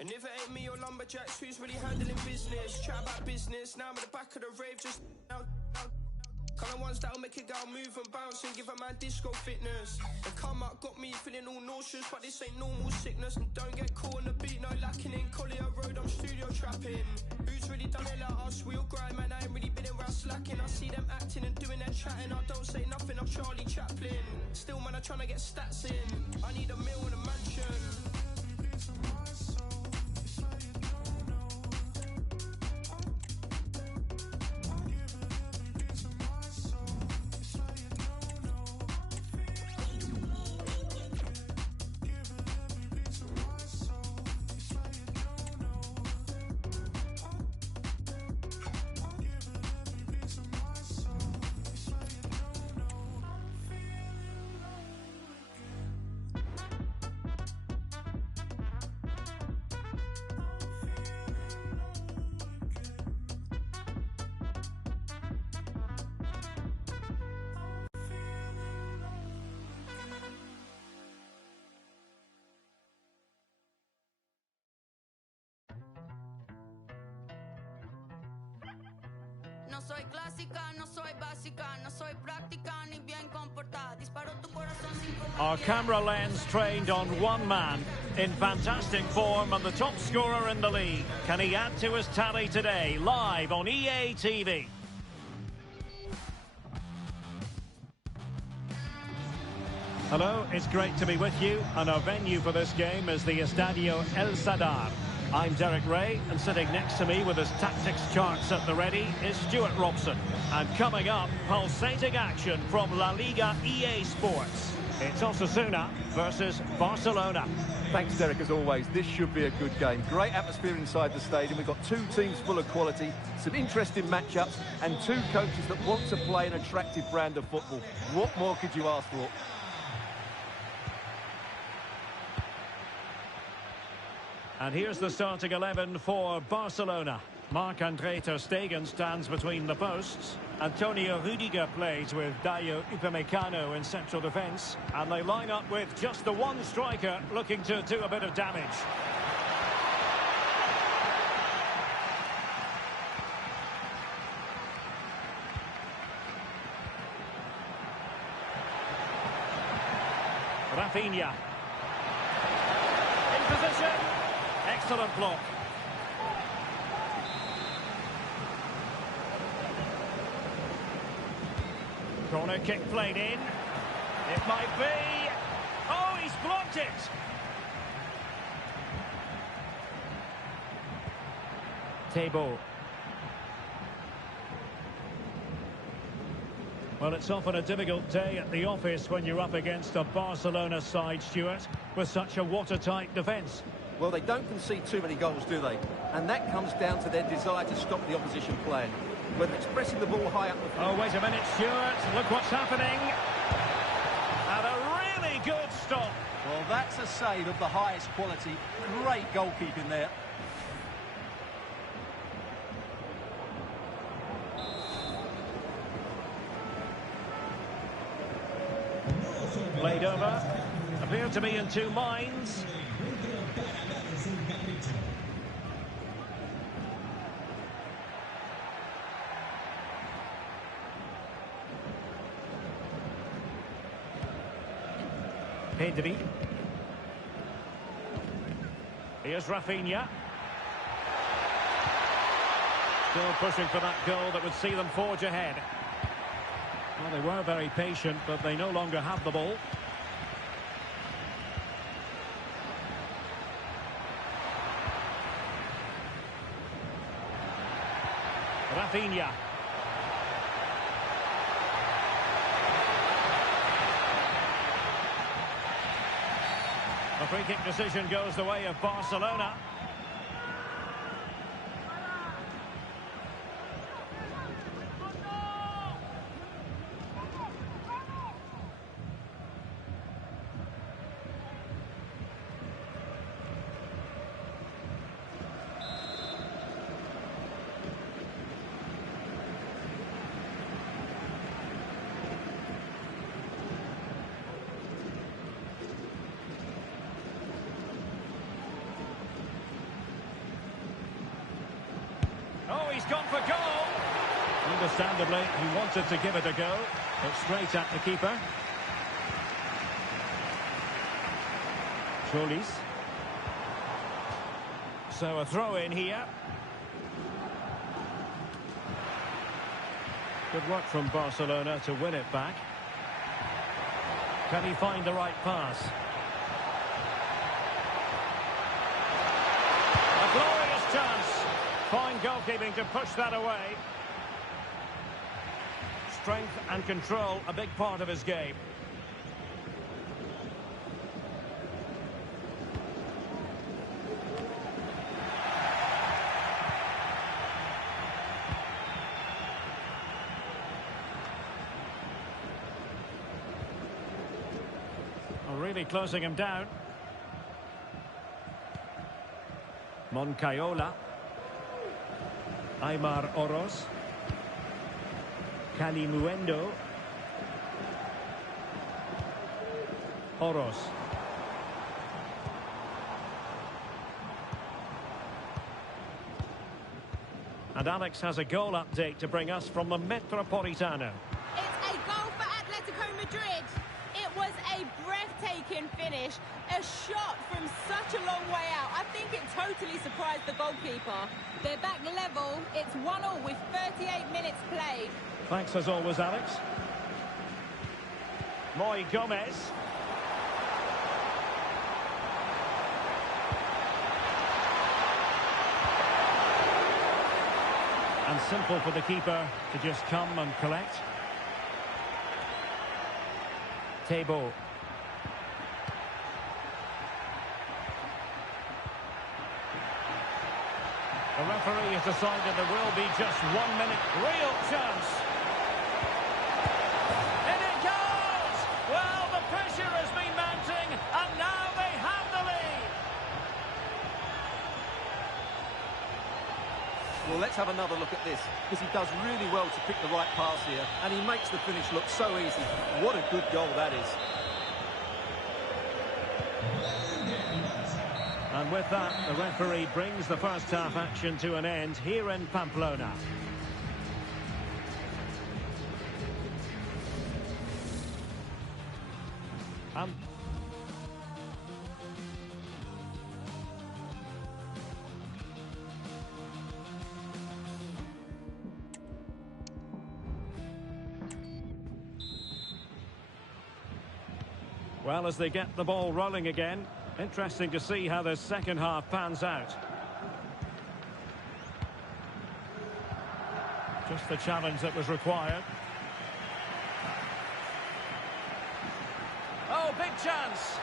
And if it ain't me or lumberjacks, who's really handling business? Chat about business, now I'm at the back of the rave, just now. Kind of ones that'll make a girl move and bounce and give a man disco fitness. And come out, got me feeling all nauseous, but this ain't normal sickness. And don't get caught on the beat, no lacking in Collier Road, I'm studio trapping. Who's really done it like us? We all grind, man, I ain't really been around slacking. I see them acting and doing their chatting, I don't say nothing, I'm Charlie Chaplin. Still, man, I'm trying to get stats in. I need a meal and a mansion. No soy clásica, no soy básica, no soy práctica ni bien comportada. Disparo tu corazón sin comer. Our camera lens trained on one man in fantastic form and the top scorer in the league. Can he add to his tally today? Live on EA TV. Hello, it's great to be with you, and our venue for this game is the Estadio El Sadar. I'm Derek Ray, and sitting next to me with his tactics charts at the ready is Stuart Robson. And coming up, pulsating action from La Liga EA Sports. It's Osasuna versus Barcelona. Thanks, Derek, as always. This should be a good game. Great atmosphere inside the stadium. We've got two teams full of quality, some interesting matchups, and two coaches that want to play an attractive brand of football. What more could you ask for? And here's the starting 11 for Barcelona. Marc-Andre ter Stegen stands between the posts. Antonio Rudiger plays with Dayo Upamecano in central defence. And they line up with just the one striker looking to do a bit of damage. Rafinha. In position. Excellent block. Corner kick played in. It might be. Oh, he's blocked it. Tebo. Well, it's often a difficult day at the office when you're up against a Barcelona side, Stuart, with such a watertight defence. Well, they don't concede too many goals, do they? And that comes down to their desire to stop the opposition playing. Whether it's pressing the ball high up the field. Oh, wait a minute, Stuart. Look what's happening. And a really good stop. Well, that's a save of the highest quality. Great goalkeeping there. Played over. Appeared to be in two minds. Pedri. Here's Rafinha. Still pushing for that goal that would see them forge ahead. Well, they were very patient, but they no longer have the ball. Rafinha. The free kick decision goes the way of Barcelona. He's gone for goal. Understandably, he wanted to give it a go. It's straight at the keeper. Cholis. So a throw in here. Good work from Barcelona to win it back. Can he find the right pass? A glorious chance. Fine goalkeeping to push that away. Strength and control, a big part of his game. Really closing him down. Moncayola. Aymar Oroz. Calimuendo. Oroz. And Alex has a goal update to bring us from the Metropolitano. It's a goal for Atletico Madrid. It was a breathtaking finish. A shot from such a long way out. I think it totally surprised the goalkeeper. They're back level. It's 1-1 with 38 minutes played. Thanks as always, Alex. Moy Gomez. And simple for the keeper to just come and collect. Tebo. The referee has decided there will be just 1 minute. Real chance. In it goes! Well, the pressure has been mounting, and now they have the lead. Well, let's have another look at this, because he does really well to pick the right pass here, and he makes the finish look so easy. What a good goal that is. And with that, the referee brings the first half action to an end here in Pamplona. Well, as they get the ball rolling again, interesting to see how the second half pans out. Just the challenge that was required. Oh, big chance!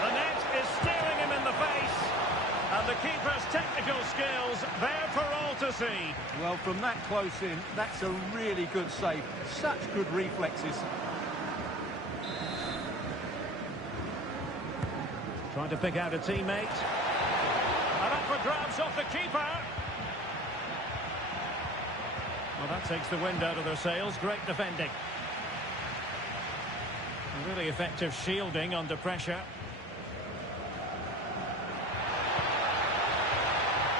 The net is staring him in the face, and the keeper's technical skills there for all to see. Well, from that close in, that's a really good save. Such good reflexes. Trying to pick out a teammate. And up for grabs off the keeper. Well, that takes the wind out of their sails. Great defending. A really effective shielding under pressure.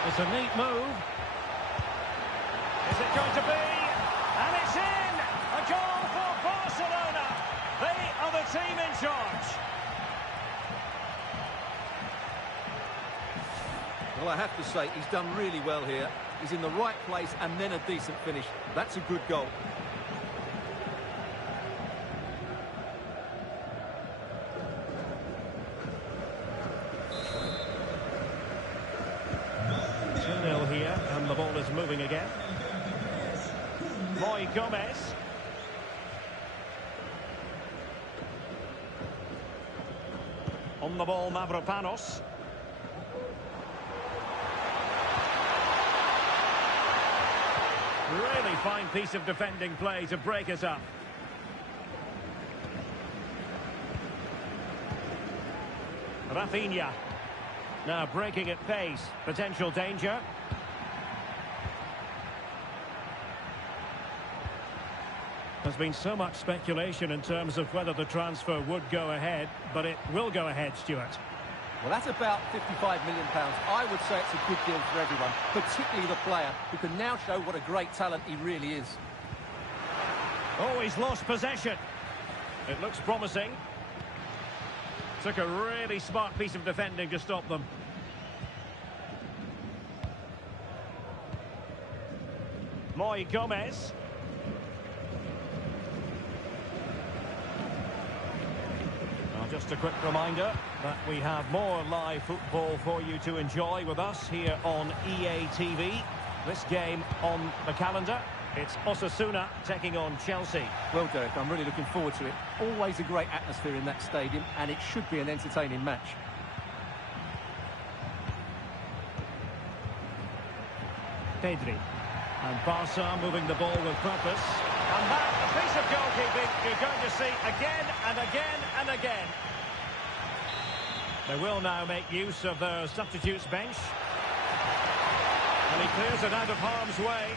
It's a neat move. Is it going to be? And it's in! A goal for Barcelona. They are the team in charge. Well, I have to say, he's done really well here. He's in the right place and then a decent finish. That's a good goal. Here, and the ball is moving again. Moy Gomez. On the ball, Mavropanos. Really fine piece of defending play to break us up. Rafinha. Now breaking at pace. Potential danger. There's been so much speculation in terms of whether the transfer would go ahead, but it will go ahead, Stuart. Well, that's about £55 million. I would say it's a good deal for everyone, particularly the player, who can now show what a great talent he really is. Oh, he's lost possession. It looks promising. Took a really smart piece of defending to stop them. Moy Gomez. Just a quick reminder that we have more live football for you to enjoy with us here on EA TV. This game on the calendar, it's Osasuna taking on Chelsea. Well, Derek, I'm really looking forward to it. Always a great atmosphere in that stadium, and it should be an entertaining match. Pedri. And Barca moving the ball with purpose. And that, a piece of goalkeeping you're going to see again and again and again. They will now make use of their substitutes bench. And he clears it out of harm's way.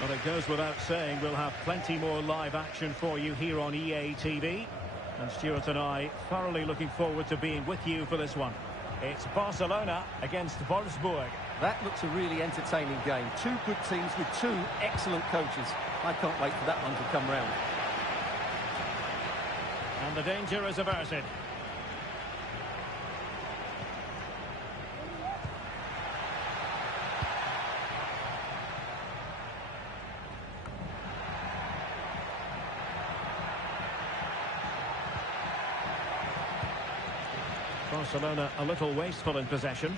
But it goes without saying, we'll have plenty more live action for you here on EA TV. And Stuart and I thoroughly looking forward to being with you for this one. It's Barcelona against Wolfsburg. That looks a really entertaining game. Two good teams with two excellent coaches. I can't wait for that one to come round. And the danger is averted. Barcelona a little wasteful in possession.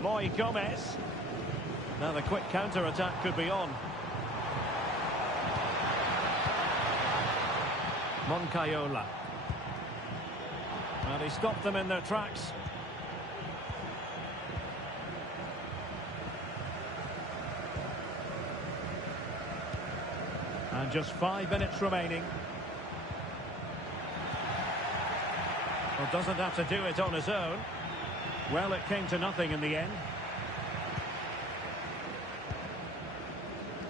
Moy Gomez. Now the quick counter-attack could be on. Moncayola. Well, he stopped them in their tracks. And just 5 minutes remaining. Well, doesn't have to do it on his own. Well, it came to nothing in the end.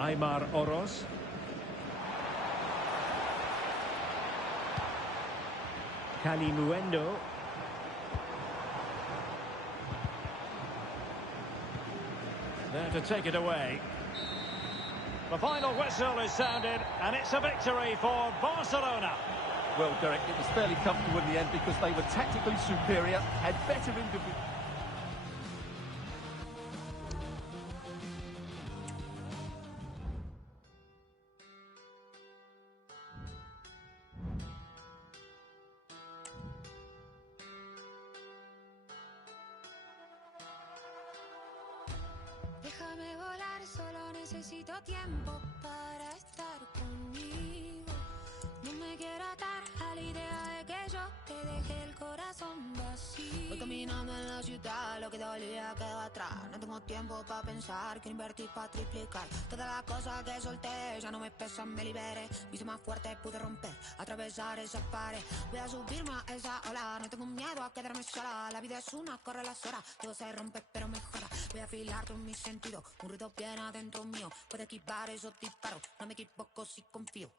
Aymar Oroz. Kalimuendo. There to take it away. The final whistle is sounded, and it's a victory for Barcelona. Well, Derek, it was fairly comfortable in the end because they were tactically superior, had better individual. Déjame volar, solo necesito tiempo para estar conmigo. No me quiero atar a la idea de que yo te deje el corazón vacío. Voy caminando en la ciudad, lo que dolía quedó atrás. No tengo tiempo para pensar, quiero invertir para triplicar. Todas las cosas que solté ya no me pesan, me liberé. Me hice más fuerte, pude romper, atravesar esa pared. Voy a subirme a esa ola, no tengo miedo a quedarme sola. La vida es una, corre las horas, todo se rompe pero mejora. Voy a afilar todos mis sentidos, un ruido bien adentro mío. Puedo esquivar esos disparos, no me equivoco si confío.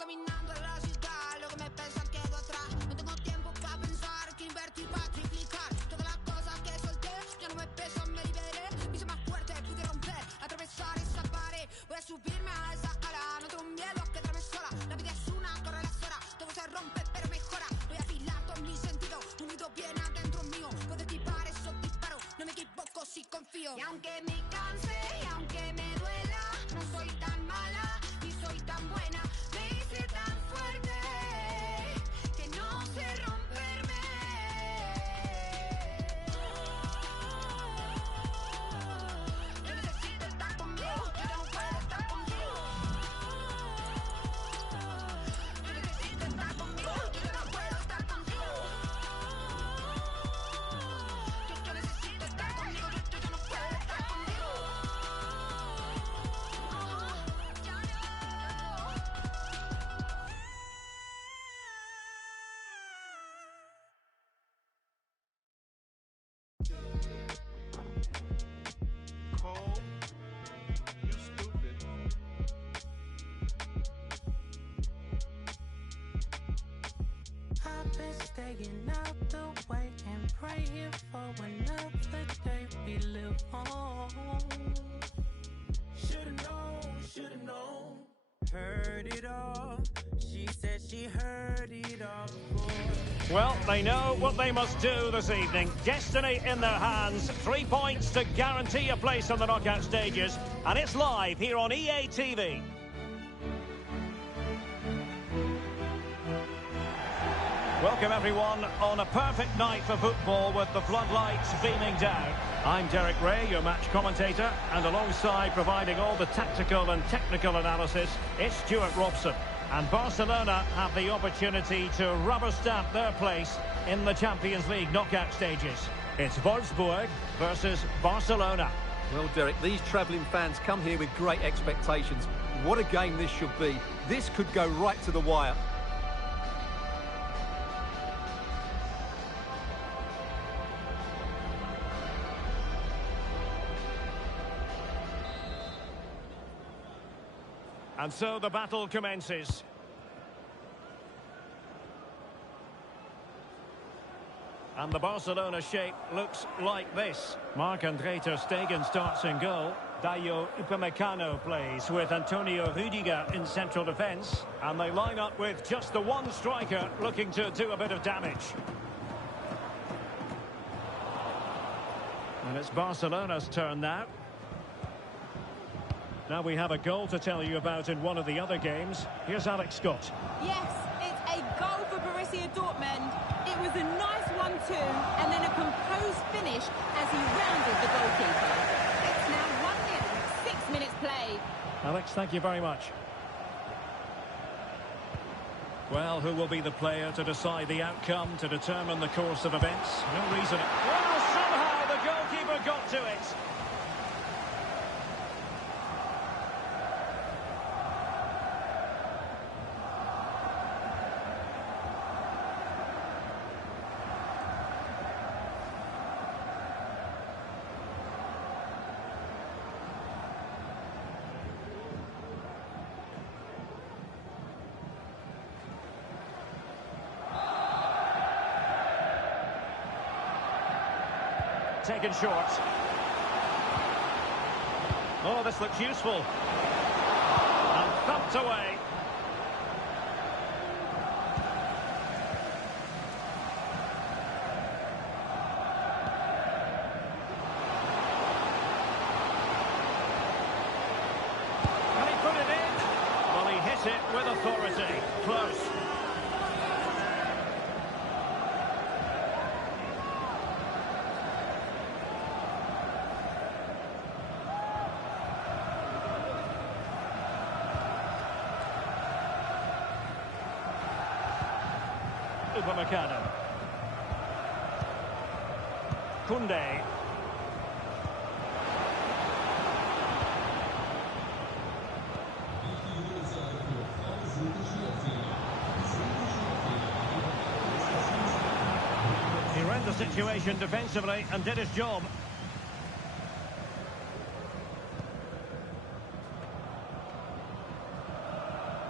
Caminando en la ciudad, lo que me pesa quedó atrás. No tengo tiempo para pensar, que invertir para triplicar. Todas las cosas que solté ya no me pesan, me liberé. Me hice más fuerte, pude romper, atravesar esa pared. Voy a subirme a esa ala, no tengo miedo a quedarme sola. La vida es una, corre las horas, todo se rompe pero mejora. Voy a afilar todos mis sentidos, unido bien adentro mío. Puedo esquivar esos disparos, no me equivoco si confío. Y aunque me canse, y aunque me duela, no soy tan mala, ni soy tan buena. Tan fuerte que no sé romperme. Yo necesito estar conmigo, yo no puedo estar contigo. Yo necesito estar conmigo, yo no puedo estar contigo. Yo necesito estar conmigo, yo no puedo estar contigo. Cole, you stupid. I've been staying out the way and praying for another day we live on. Should've known. Heard it all. She said she heard it all before. Well, they know what they must do this evening. Destiny in their hands. 3 points to guarantee a place on the knockout stages. And it's live here on EA TV. Welcome everyone on a perfect night for football with the floodlights beaming down. I'm Derek Ray, your match commentator, and alongside providing all the tactical and technical analysis, it's Stuart Robson. And Barcelona have the opportunity to rubber stamp their place in the Champions League knockout stages. It's Wolfsburg versus Barcelona. Well, Derek, these travelling fans come here with great expectations. What a game this should be. This could go right to the wire. And so the battle commences. And the Barcelona shape looks like this. Marc-André ter Stegen starts in goal. Dayo Upamecano plays with Antonio Rüdiger in central defence. And they line up with just the one striker looking to do a bit of damage. And it's Barcelona's turn now. Now we have a goal to tell you about in one of the other games. Here's Alex Scott. Yes, it's a goal for Borussia Dortmund. It was a nice 1-2 and then a composed finish as he rounded the goalkeeper. It's now 1-0, 6 minutes played. Alex, thank you very much. Well, who will be the player to decide the outcome, to determine the course of events? No reason. Well, somehow the goalkeeper got to it. Taken short. Oh, this looks useful. And thumped away. Can he put it in? Well, he hit it with authority. Close. Upamecano. Koundé. He read the situation defensively and did his job.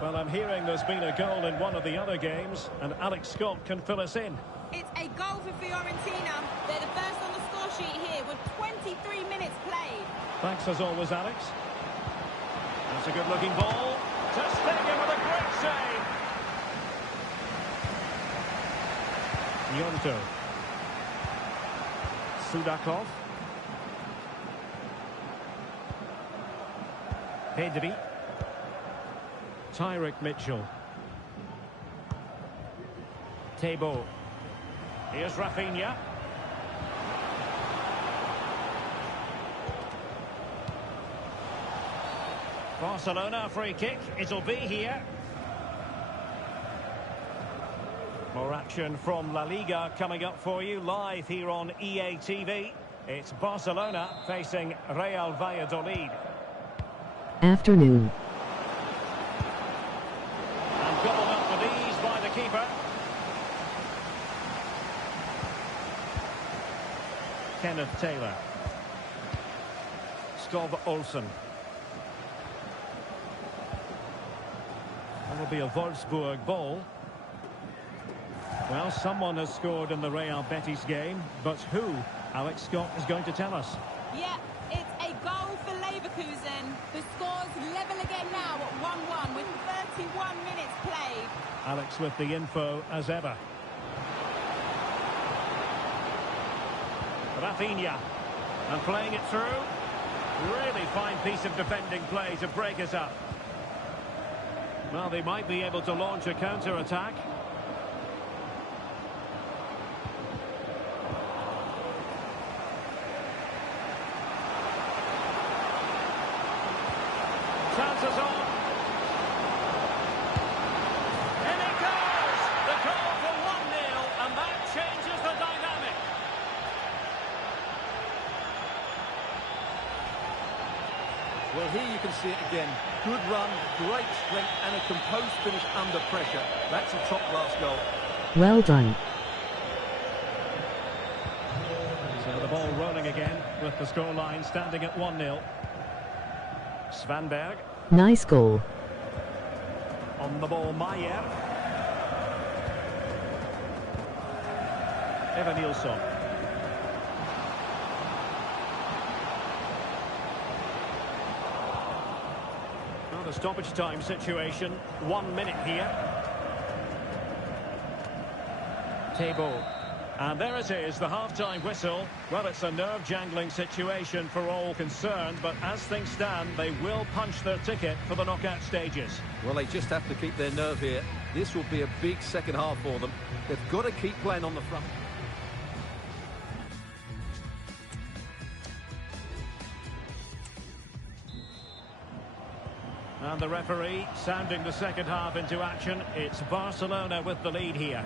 Well, I'm hearing there's been a goal in one of the other games, and Alex Scott can fill us in. It's a goal for Fiorentina. They're the first on the score sheet here with 23 minutes played. Thanks as always, Alex. That's a good-looking ball. Ter Stegen with a great save. Yonto. Sudakov. Pedri. Tyrick Mitchell. Tebo. Here's Rafinha. Barcelona free kick. It'll be here. More action from La Liga coming up for you live here on EA TV. It's Barcelona facing Real Valladolid. Afternoon. Gobbled up with ease by the keeper. Kenneth Taylor. Skov Olsen. That will be a Wolfsburg ball. Well, someone has scored in the Real Betis game, but who, Alex Scott, is going to tell us? Yeah, it's a goal for Leverkusen. The score's level again now at 1-1 with 31 minutes played. Alex with the info as ever. Rafinha. And playing it through. Really fine piece of defending play to break us up. Well, they might be able to launch a counter-attack. Chances on. And it goes! The goal for 1-0, and that changes the dynamic. Well, here you can see it again. Good run, great strength, and a composed finish under pressure. That's a top-class goal. Well done. So the ball rolling again with the scoreline standing at 1-0. Svanberg. Nice goal. On the ball, Maier. Evan Nilsson. Well, the stoppage time situation. 1 minute here. Tebo. And there it is, the half-time whistle. Well, it's a nerve-jangling situation for all concerned, but as things stand, they will punch their ticket for the knockout stages. Well, they just have to keep their nerve here. This will be a big second half for them. They've got to keep playing on the front. And the referee sounding the second half into action. It's Barcelona with the lead here.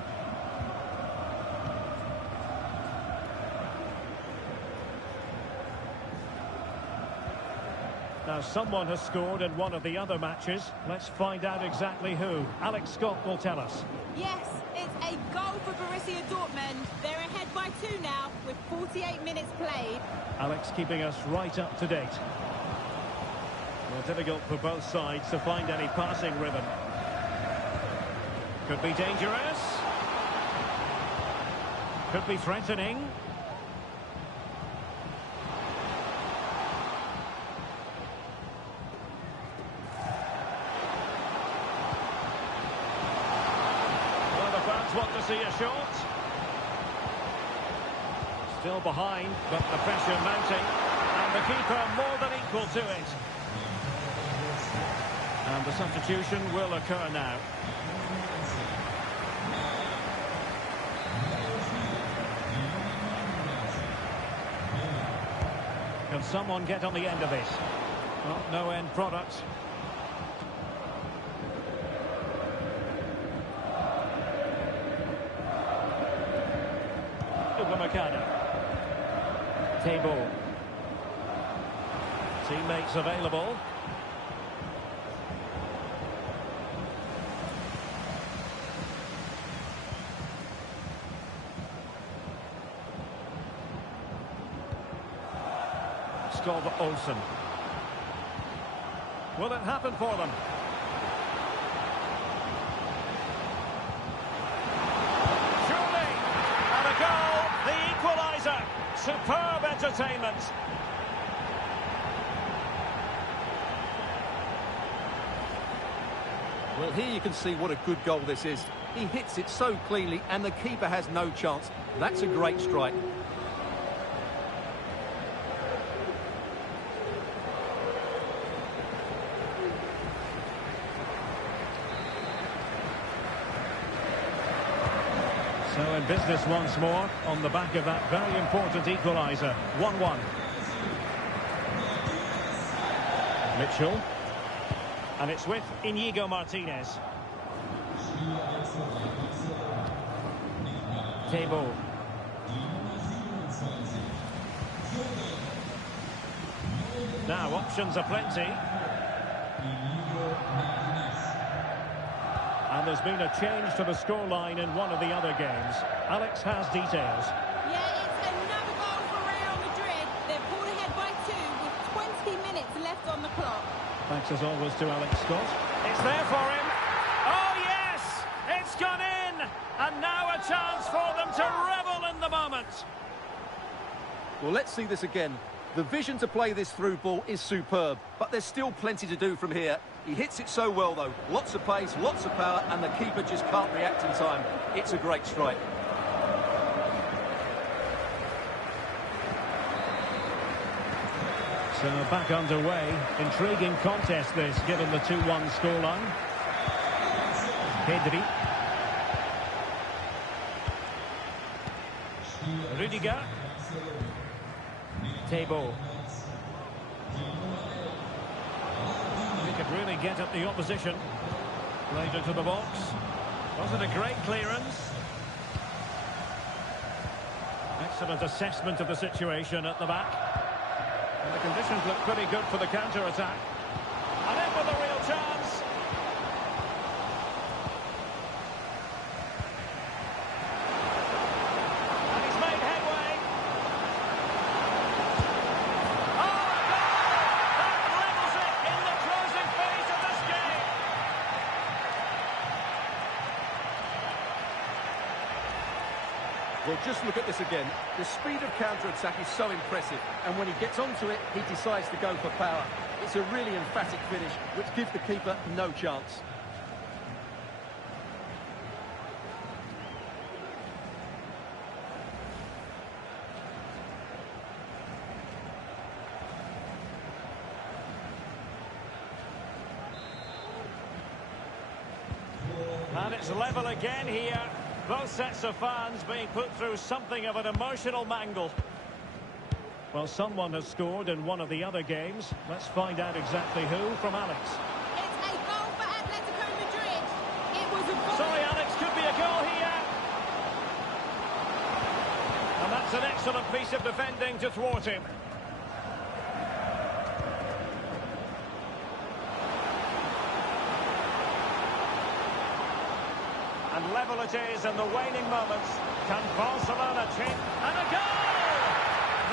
Now, someone has scored in one of the other matches. Let's find out exactly who. Alex Scott will tell us. Yes, it's a goal for Borussia Dortmund. They're ahead by 2 now with 48 minutes played. Alex keeping us right up to date. Well, difficult for both sides to find any passing rhythm. Could be dangerous. Could be threatening. Want to see a shot. Still behind, but the pressure mounting. And the keeper more than equal to it. And the substitution will occur now. Can someone get on the end of this? Well, no end product. Table. Teammates available. Skov Olsen. Will it happen for them? Surely! And a goal! The equaliser! Superb entertainment. Well, here you can see what a good goal this is. He hits it so cleanly and the keeper has no chance. That's a great strike. So in business once more, on the back of that very important equaliser. 1-1. Mitchell. And it's with Inigo Martinez. Table. Now, options are plenty. And there's been a change to the scoreline in one of the other games. Alex has details. Yeah, it's another goal for Real Madrid. They're pulled ahead by 2 with 20 minutes left on the clock. Thanks as always to Alex Scott. It's there for him. Oh yes! It's gone in! And now a chance for them to revel in the moment. Well, let's see this again. The vision to play this through ball is superb, but there's still plenty to do from here. He hits it so well, though. Lots of pace, lots of power, and the keeper just can't react in time. It's a great strike. So back underway. Intriguing contest this, given the 2-1 scoreline. Pedri. Rüdiger. Table. He could really get at the opposition. Played into the box. Wasn't a great clearance. Excellent assessment of the situation at the back. And the conditions look pretty good for the counter-attack. And in with a real chance. And he's made headway. Oh, a goal! That levels it in the closing phase of this game. Well, just look at this again. The speed of counter-attack is so impressive, and when he gets onto it, he decides to go for power. It's a really emphatic finish, which gives the keeper no chance. It's level again here. Both sets of fans being put through something of an emotional mangle. Well, someone has scored in one of the other games. Let's find out exactly who from Alex. It's a goal for Atletico Madrid. It was a goal. Sorry, Alex, could be a goal here. And that's an excellent piece of defending to thwart him. And level it is in the waning moments. Can Barcelona change? And a goal!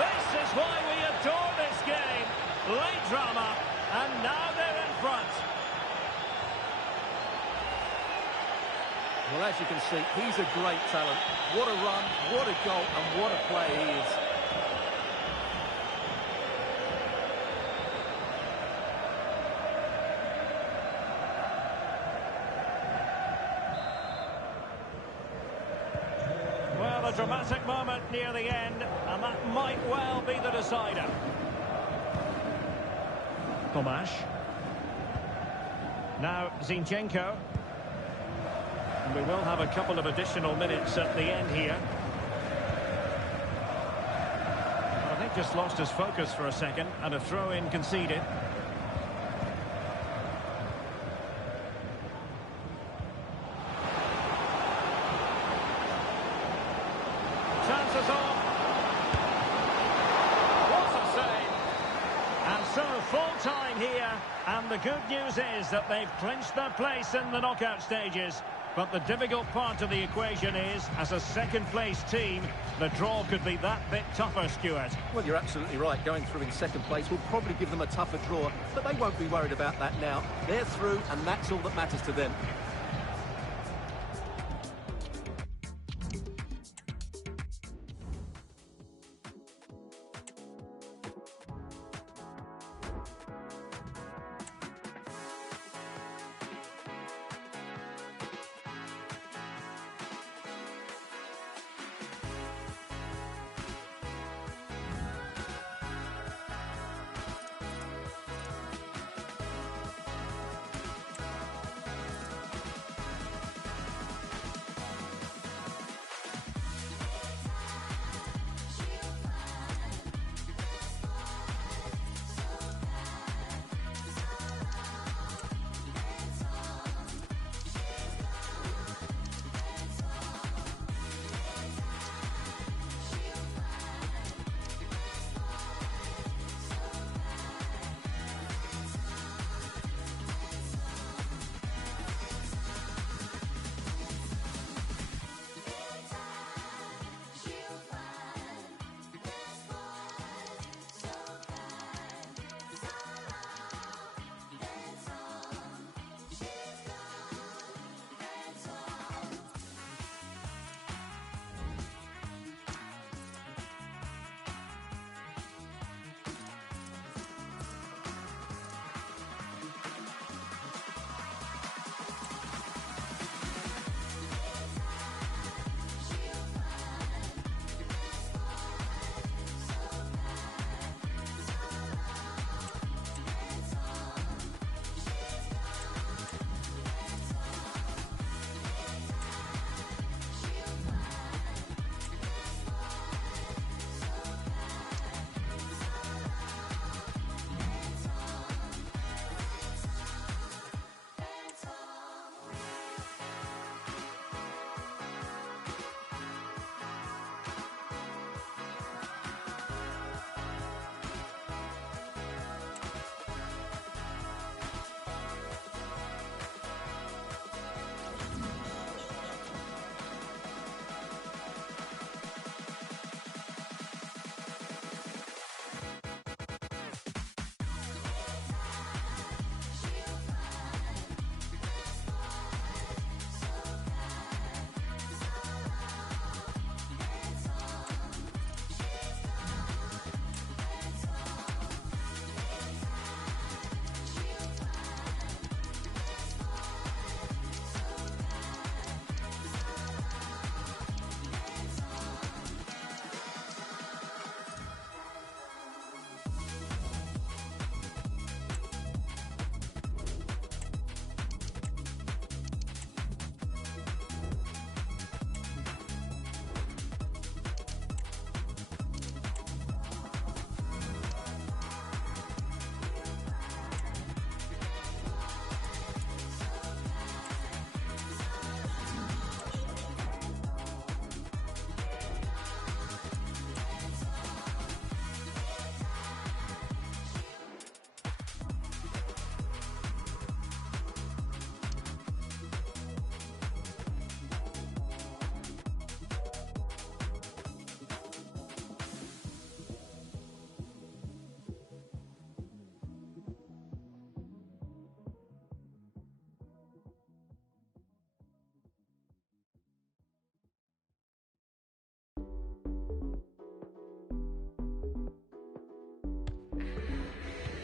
This is why we adore this game. Late drama, and now they're in front. Well, as you can see, he's a great talent. What a run, what a goal, and what a player he is. Well, a dramatic moment near the end, and that might well be the decider. Tomasz. Now, Zinchenko. And we will have a couple of additional minutes at the end here. I think just lost his focus for a second, and a throw-in conceded. Chances on. What a save. And so full time here, and the good news is that they've clinched their place in the knockout stages. But the difficult part of the equation is, as a second-place team, the draw could be that bit tougher, Stuart. Well, you're absolutely right. Going through in second place will probably give them a tougher draw, but they won't be worried about that now. They're through, and that's all that matters to them.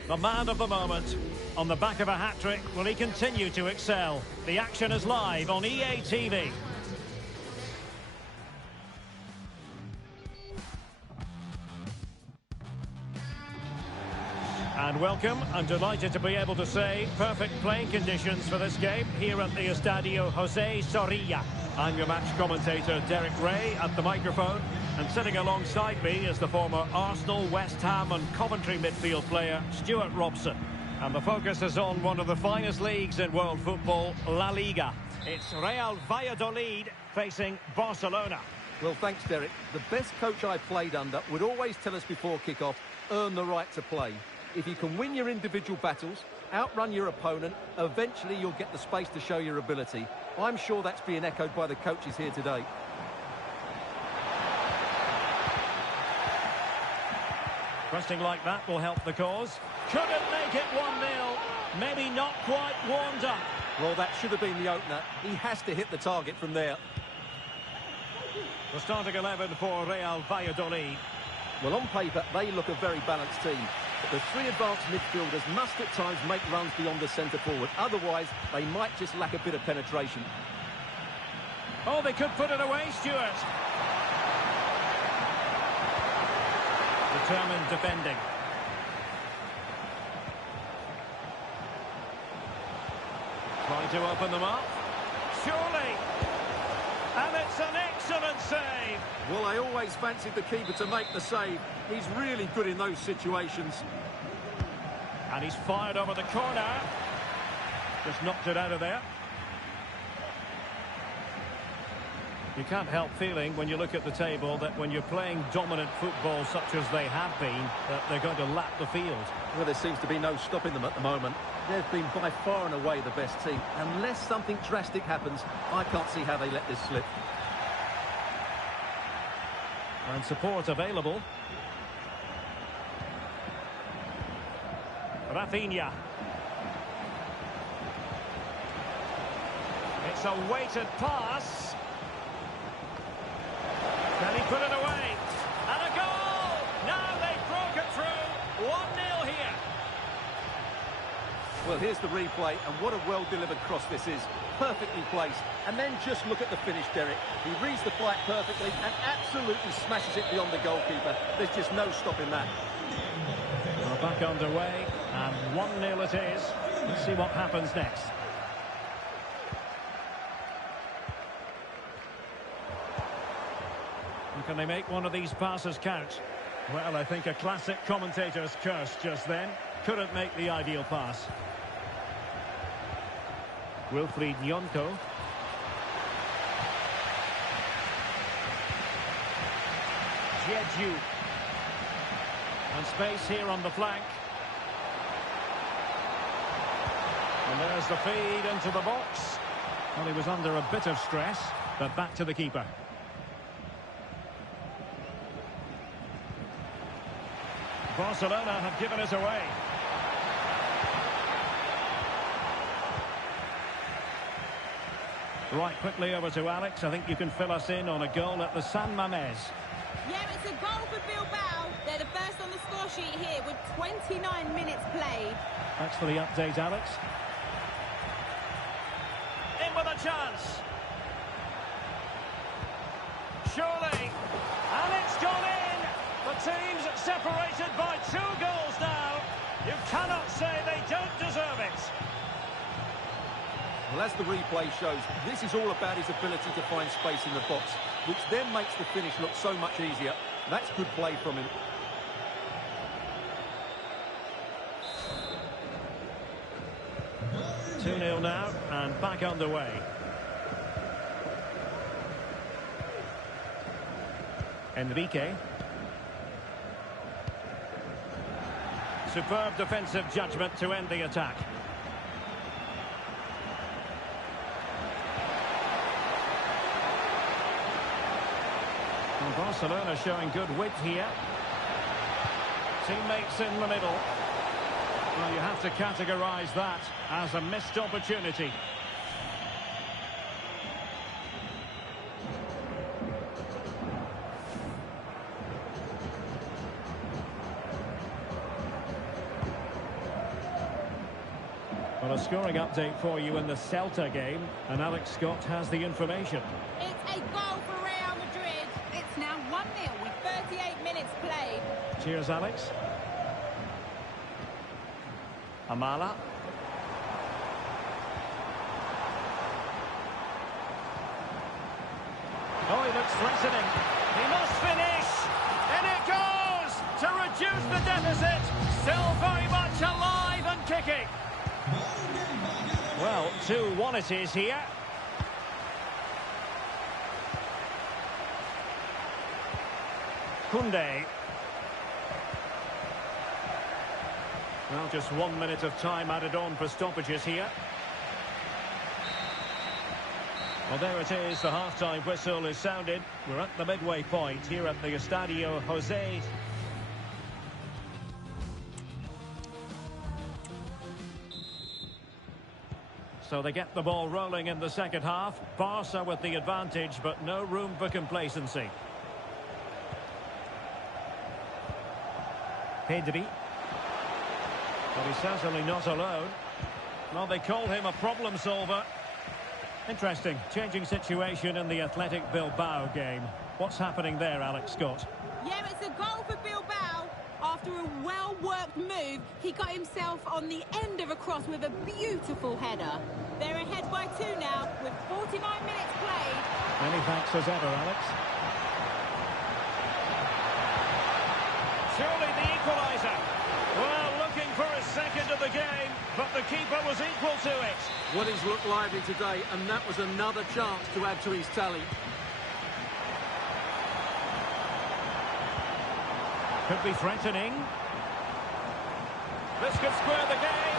the man of the moment. On the back of a hat-trick, will he continue to excel? The action is live on EA TV. And welcome. I'm delighted to be able to say perfect playing conditions for this game here at the Estadio José Zorrilla. I'm your match commentator, Derek Ray, at the microphone. And sitting alongside me is the former Arsenal, West Ham and Coventry midfield player, Stuart Robson. And the focus is on one of the finest leagues in world football, La Liga. It's Real Valladolid facing Barcelona. Well, thanks, Derek. The best coach I played under would always tell us before kick-off, earn the right to play. If you can win your individual battles, outrun your opponent, eventually you'll get the space to show your ability. I'm sure that's being echoed by the coaches here today. Pressing like that will help the cause. Couldn't make it 1-0. Maybe not quite warmed up. Well, that should have been the opener. He has to hit the target from there. The starting 11 for Real Valladolid. Well, on paper, they look a very balanced team. But the three advanced midfielders must at times make runs beyond the centre forward. Otherwise, they might just lack a bit of penetration. Oh, they could put it away, Stuart. Determined defending. Trying to open them up. Surely. And it's an excellent save. Well, I always fancied the keeper to make the save. He's really good in those situations. And he's fired over the corner. Just knocked it out of there. You can't help feeling when you look at the table that when you're playing dominant football such as they have been, that they're going to lap the field. Well, there seems to be no stopping them at the moment. They've been by far and away the best team. Unless something drastic happens, I can't see how they let this slip. And support available. Rafinha. It's a weighted pass. Can he put it away? And a goal! Now they've broken through. 1-0 here. Well, here's the replay, and what a well-delivered cross this is. Perfectly placed. And then just look at the finish, Derek. He reads the fight perfectly and absolutely smashes it beyond the goalkeeper. There's just no stopping that. We're back underway, and 1-0 it is. Let's see what happens next. Can they make one of these passes count? Well, I think a classic commentator's curse just then. Couldn't make the ideal pass. Wilfried Nyonko. Jeju. And space here on the flank. And there's the feed into the box. Well, he was under a bit of stress, but back to the keeper. Barcelona have given it away. Right, quickly over to Alex. I think you can fill us in on a goal at the San Mamés. Yeah, it's a goal for Bilbao. They're the first on the score sheet here with 29 minutes played. Thanks for the update, Alex. In with a chance. Surely. And it's gone in. The team's separated by 2 goals now. You cannot say they don't deserve it. Well, as the replay shows, this is all about his ability to find space in the box, which then makes the finish look so much easier. That's good play from him. Two 2-0 now, and back underway. Enrique. Superb defensive judgment to end the attack. And Barcelona showing good width here. Teammates in the middle. Well, you have to categorise that as a missed opportunity. Well, a scoring update for you in the Celta game, and Alex Scott has the information. It's a goal for Real Madrid. It's now 1-0 with 38 minutes played. Cheers, Alex. Amala. Oh, he looks threatening. He must finish. In it goes to reduce the deficit. Still very much alive and kicking. Well, 2-1 it is here. Koundé. Well, just 1 minute of time added on for stoppages here. Well, there it is. The half-time whistle is sounded. We're at the midway point here at the Estadio José. So they get the ball rolling in the second half. Barca with the advantage, but no room for complacency. Pedri. But he's certainly not alone. Well, they call him a problem solver. Interesting. Changing situation in the Athletic Bilbao game. What's happening there, Alex Scott? Yeah, it's a goal for Bilbao. After a well-worked move, he got himself on the end of a cross with a beautiful header. They're ahead by 2 now, with 49 minutes played. Many thanks as ever, Alex. Surely the equaliser. Well, looking for a second of the game, but the keeper was equal to it. Well, he's looked lively today, and that was another chance to add to his tally. Could be threatening. This could square the game,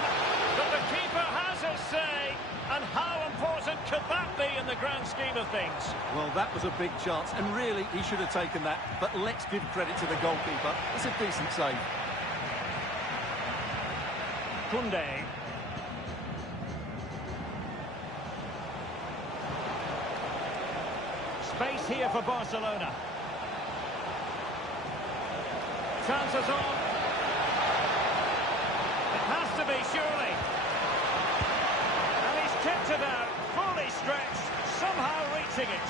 but the keeper has his say. And how important could that be in the grand scheme of things? Well, that was a big chance, and really, he should have taken that. But let's give credit to the goalkeeper. It's a decent save. Koundé. Space here for Barcelona. Chances on. It has to be, surely. And he's kicked it out, fully stretched, somehow reaching it.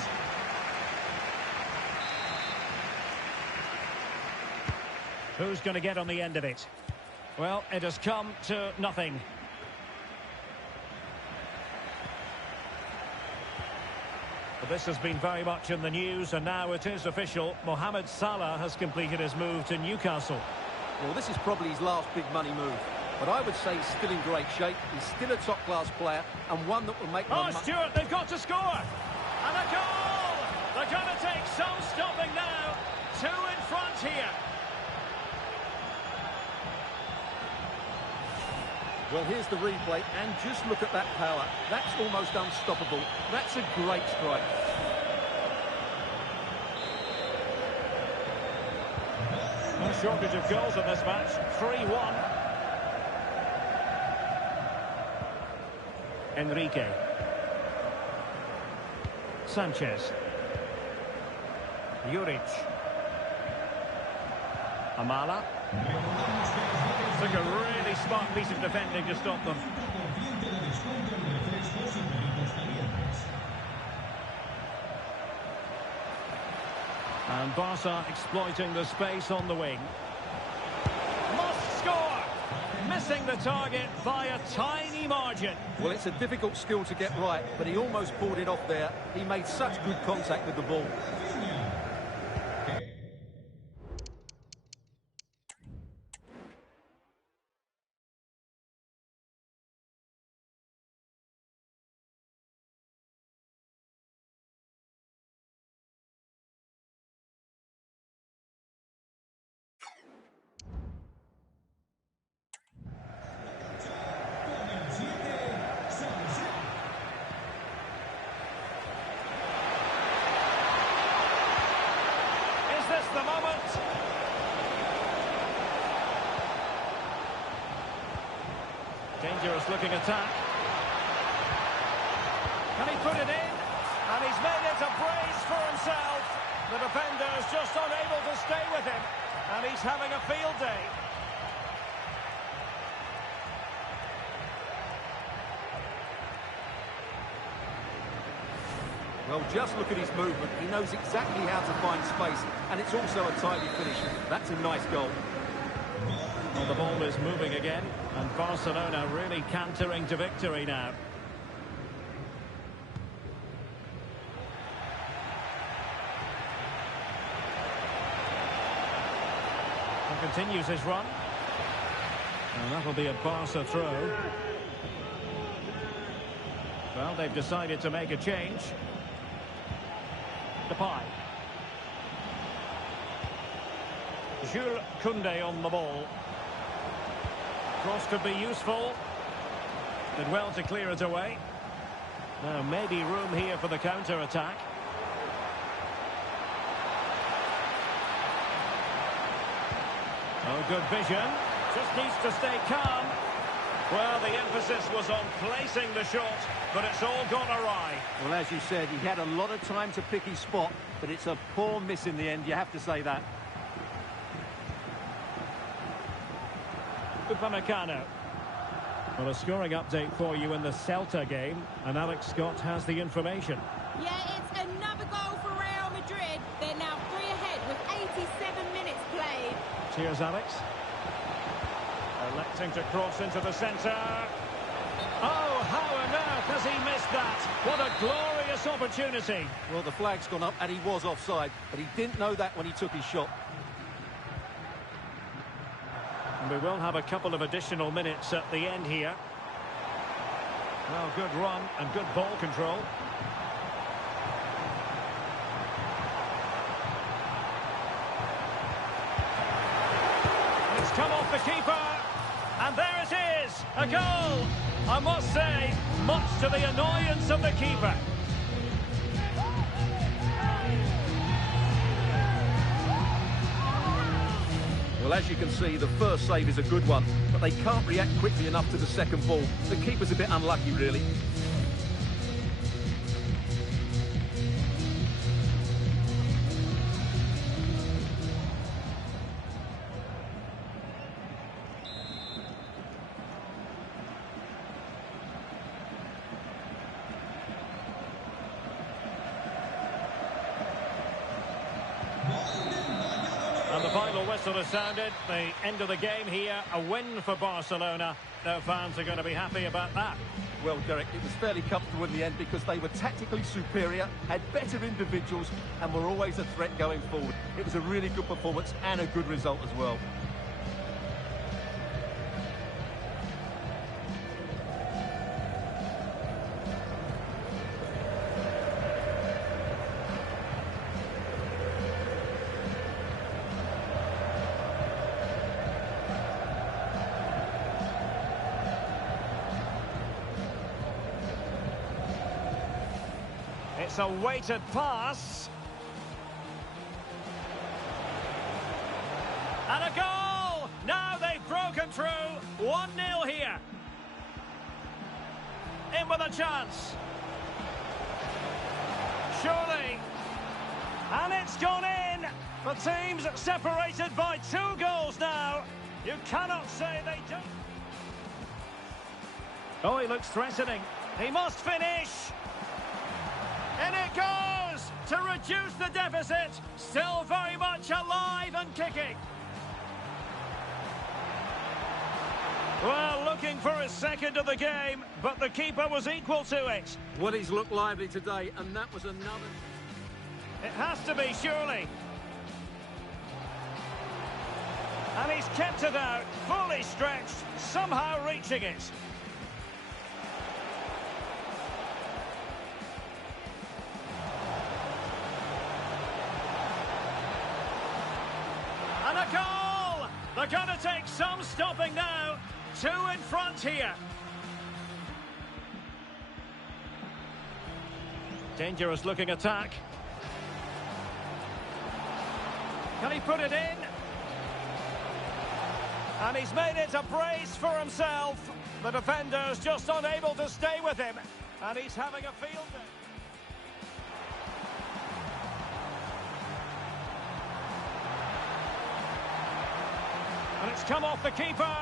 Who's going to get on the end of it? Well, it has come to nothing. But this has been very much in the news, and now it is official. Mohamed Salah has completed his move to Newcastle. Well, this is probably his last big money move. But I would say he's still in great shape. He's still a top-class player, and one that will make... Oh, Stuart, they've got to score! And a goal! They're going to take some stopping now. 2 in front here. Well, here's the replay, and just look at that power. That's almost unstoppable. That's a great strike. No shortage of goals in this match. 3-1. Enrique. Sanchez. Juric. Amala. Took a really smart piece of defending to stop them. And Barca exploiting the space on the wing. Must score! Missing the target by a tiny margin. Well, it's a difficult skill to get right, but he almost pulled it off there. He made such good contact with the ball. The moment. Dangerous looking attack. Can he put it in? And he's made it a brace for himself. The defender's just unable to stay with him. And he's having a field day. Well, just look at his movement. He knows exactly how to find space, and it's also a tidy finish. That's a nice goal. Well, the ball is moving again, and Barcelona really cantering to victory now. He continues his run. And that'll be a Barca throw. Well, they've decided to make a change. Depay. Jules Koundé on the ball. Cross could be useful. Did well to clear it away. Now maybe room here for the counter-attack. Oh, good vision. Just needs to stay calm. Well, the emphasis was on placing the shot, but it's all gone awry. Well, as you said, he had a lot of time to pick his spot, but it's a poor miss in the end, you have to say that. Upamecano. Well, a scoring update for you in the Celta game, and Alex Scott has the information. Yeah, it's another goal for Real Madrid. They're now 3 ahead with 87 minutes played. Cheers, Alex. Electing to cross into the centre. Oh, how on earth has he missed that? What a glorious opportunity. Well, the flag's gone up and he was offside, but he didn't know that when he took his shot. And we will have a couple of additional minutes at the end here. Well, good run and good ball control. It's come off the keeper. And there it is, a goal. I must say, much to the annoyance of the keeper. Well, as you can see, the first save is a good one, but they can't react quickly enough to the second ball. The keeper's a bit unlucky, really. And the final whistle has sounded. The end of the game here, a win for Barcelona. Their fans are going to be happy about that. Well, Derek, it was fairly comfortable in the end because they were tactically superior, had better individuals, and were always a threat going forward. It was a really good performance and a good result as well. It's a weighted pass. And a goal! Now they've broken through. 1-0 here. In with a chance. Surely. And it's gone in. The team's separated by 2 goals now. You cannot say they don't. Oh, he looks threatening. He must finish. In it goes to reduce the deficit. Still very much alive and kicking. Well, looking for his second of the game, but the keeper was equal to it. Well, he's looked lively today, and that was another... It has to be, surely. And he's kept it out, fully stretched, somehow reaching it. And a goal! They're going to take some stopping now. 2 in front here. Dangerous looking attack. Can he put it in? And he's made it a brace for himself. The defender's just unable to stay with him. And he's having a field day. And it's come off the keeper.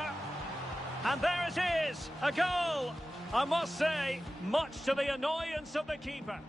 And there it is, a goal. I must say, much to the annoyance of the keeper.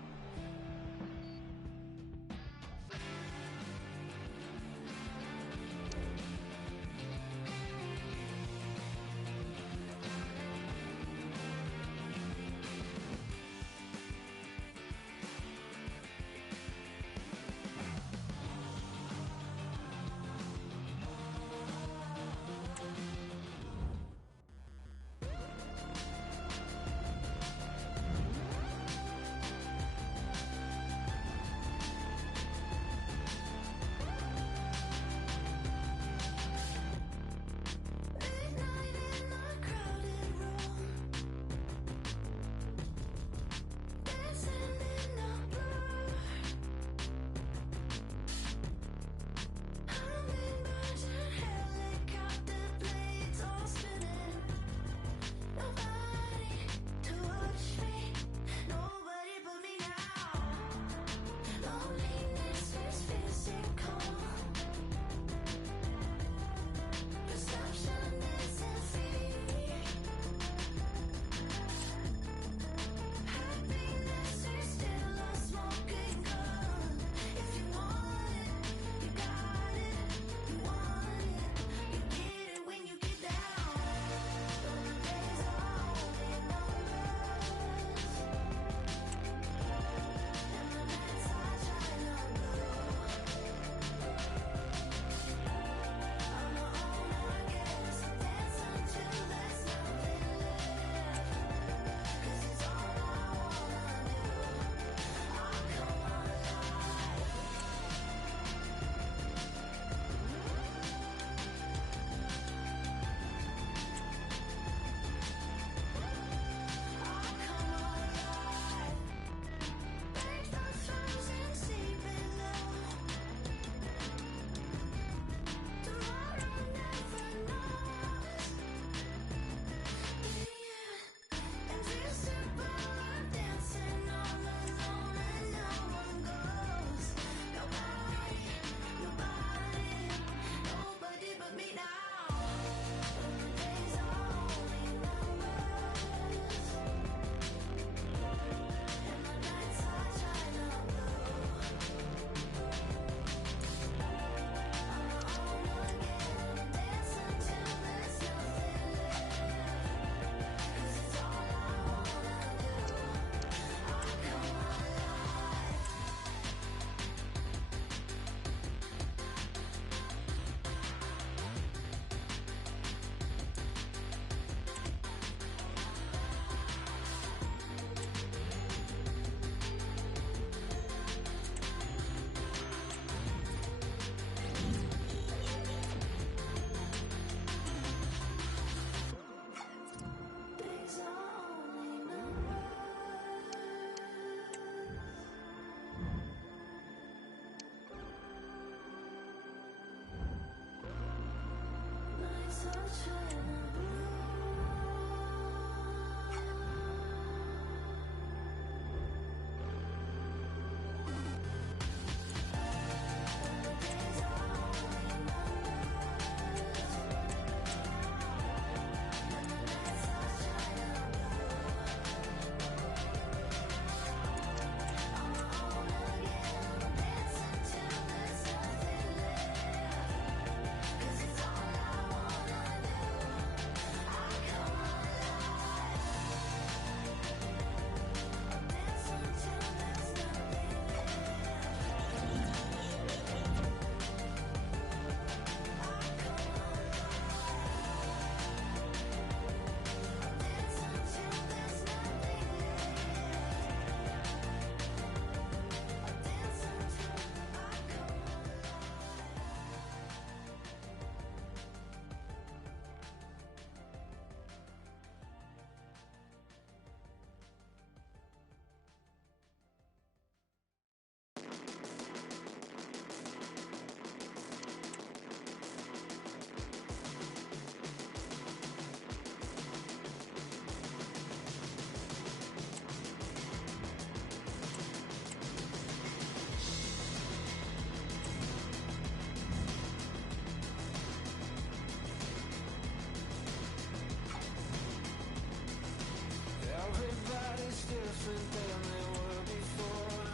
Everybody's different than they were before.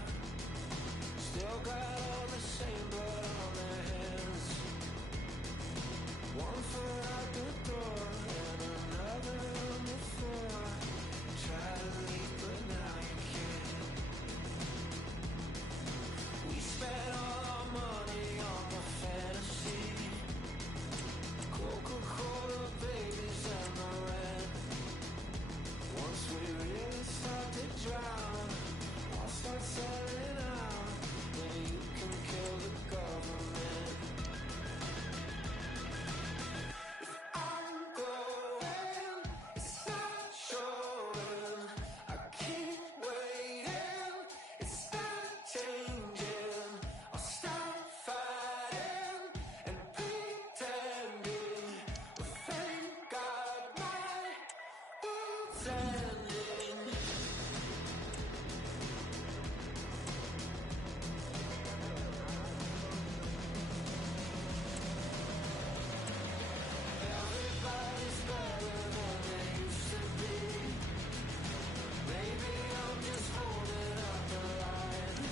Still got all the same blood on their hands. One foot out the door and another on the floor. Try to leave but now you can't. We spent all our money on the fantasy, Coca-Cola babies and the rent. Once we really start to drown, I'll start selling out. Then you can kill the government. If I'm going, it's not showing. I keep waiting, it's not changing. I'll stop fighting and pretending. But thank God my world's ending. Everybody's better than they used to be. Maybe I'm just holding up the line.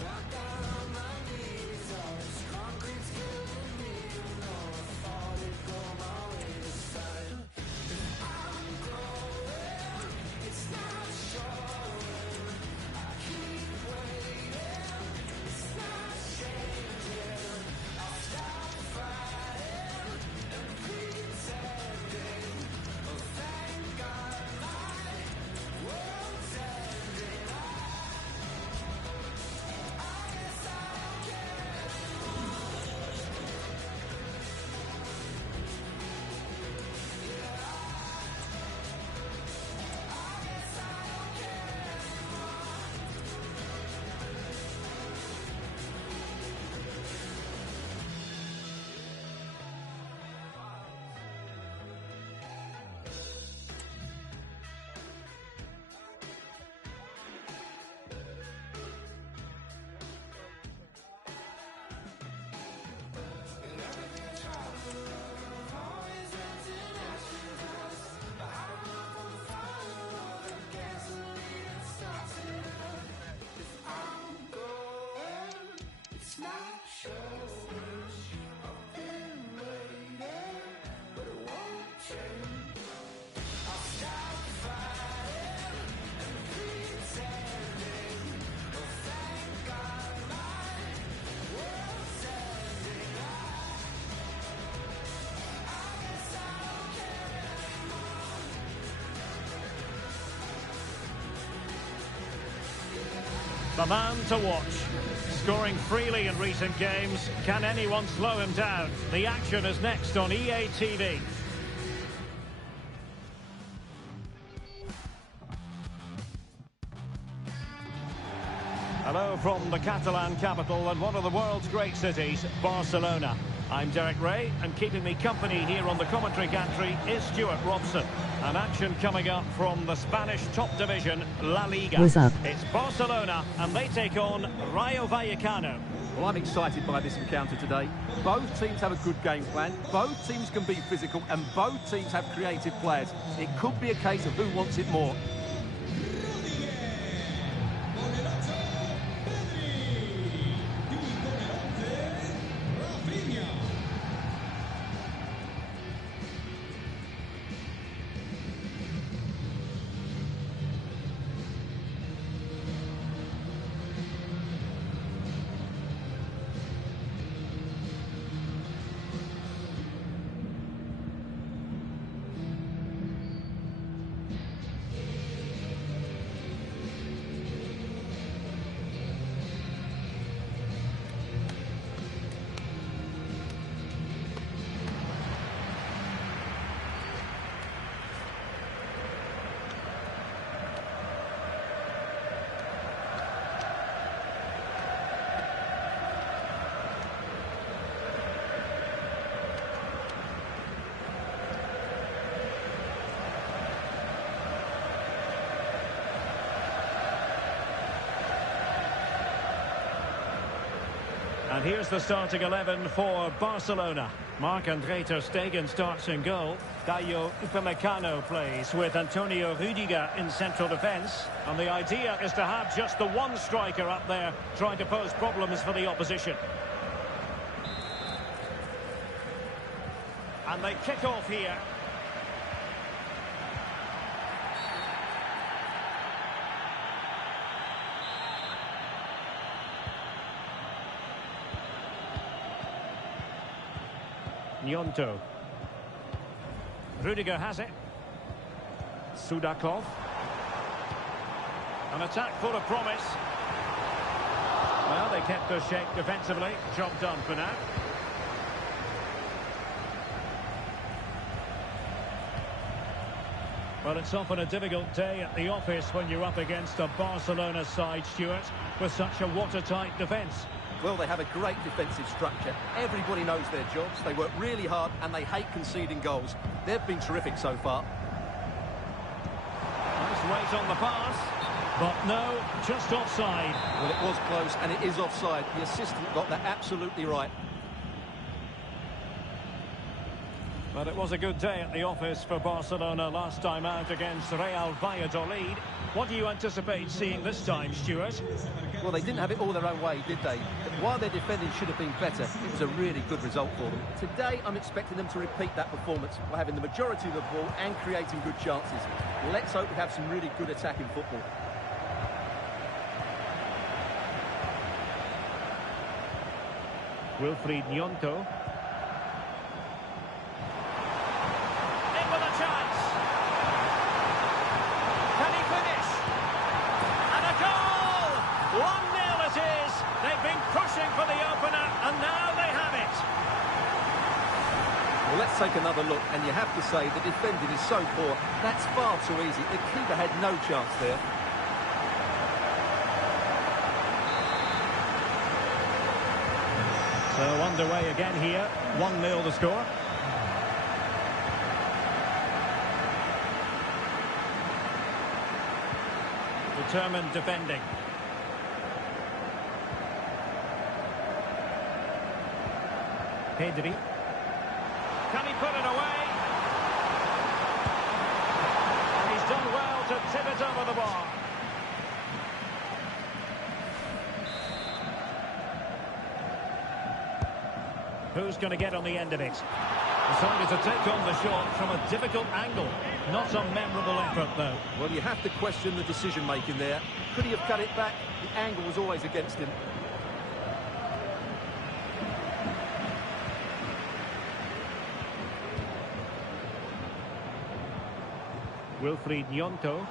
Back down on my knees, all this concrete's killing me. You know I thought it'd go my way this time. If I'm going, it's not showing. I keep waiting, it's not changing. I'll stop fighting and pretending. Oh, thank God my world's ending. I guess I don't care anymore. Yeah, I guess I don't care anymore. And everything I try to love always ends in ash and dust. But I don't know if I'm fire or the gasoline that starts it up. If I'm going, it's not showing. I've been waiting, but it won't change. I'll stop fighting and pretending. Oh, thank God my world's ending. I guess I don't care anymore. The man to watch. Scoring freely in recent games. Can anyone slow him down? The action is next on EA TV. Hello from the Catalan capital and one of the world's great cities, Barcelona. I'm Derek Ray, and keeping me company here on the commentary gantry is Stuart Robson. An action coming up from the Spanish top division, La Liga. What's up? It's Barcelona, and they take on Rayo Vallecano. Well, I'm excited by this encounter today. Both teams have a good game plan, both teams can be physical, and both teams have creative players. It could be a case of who wants it more. And here's the starting 11 for Barcelona. Marc-André ter Stegen starts in goal. Rayo Vallecano plays with Antonio Rudiger in central defence. And the idea is to have just the one striker up there trying to pose problems for the opposition. And they kick off here. Nyonto. Rudiger has it. Sudakov. An attack full of promise. Well, they kept their shape defensively. Job done for now. Well, it's often a difficult day at the office when you're up against a Barcelona side, Stuart, with such a watertight defence. Well, they have a great defensive structure. Everybody knows their jobs. They work really hard and they hate conceding goals. They've been terrific so far. Nice weight on the pass. But no, just offside. Well, it was close and it is offside. The assistant got that absolutely right. But it was a good day at the office for Barcelona last time out against Real Valladolid. What do you anticipate seeing this time, Stuart? Well, they didn't have it all their own way, did they? But while their defending should have been better, it was a really good result for them. Today, I'm expecting them to repeat that performance by having the majority of the ball and creating good chances. Let's hope we have some really good attacking football. Wilfried Nyonto. Well, let's take another look, and you have to say the defending is so poor. That's far too easy. The keeper had no chance there. So underway again here. 1-0 the score. Determined defending. Pedri. Can he put it away? And he's done well to tip it over the bar. Who's going to get on the end of it? Decided to take on the shot from a difficult angle. Not a memorable effort, though. Well, you have to question the decision-making there. Could he have cut it back? The angle was always against him. Wilfried Nyonto.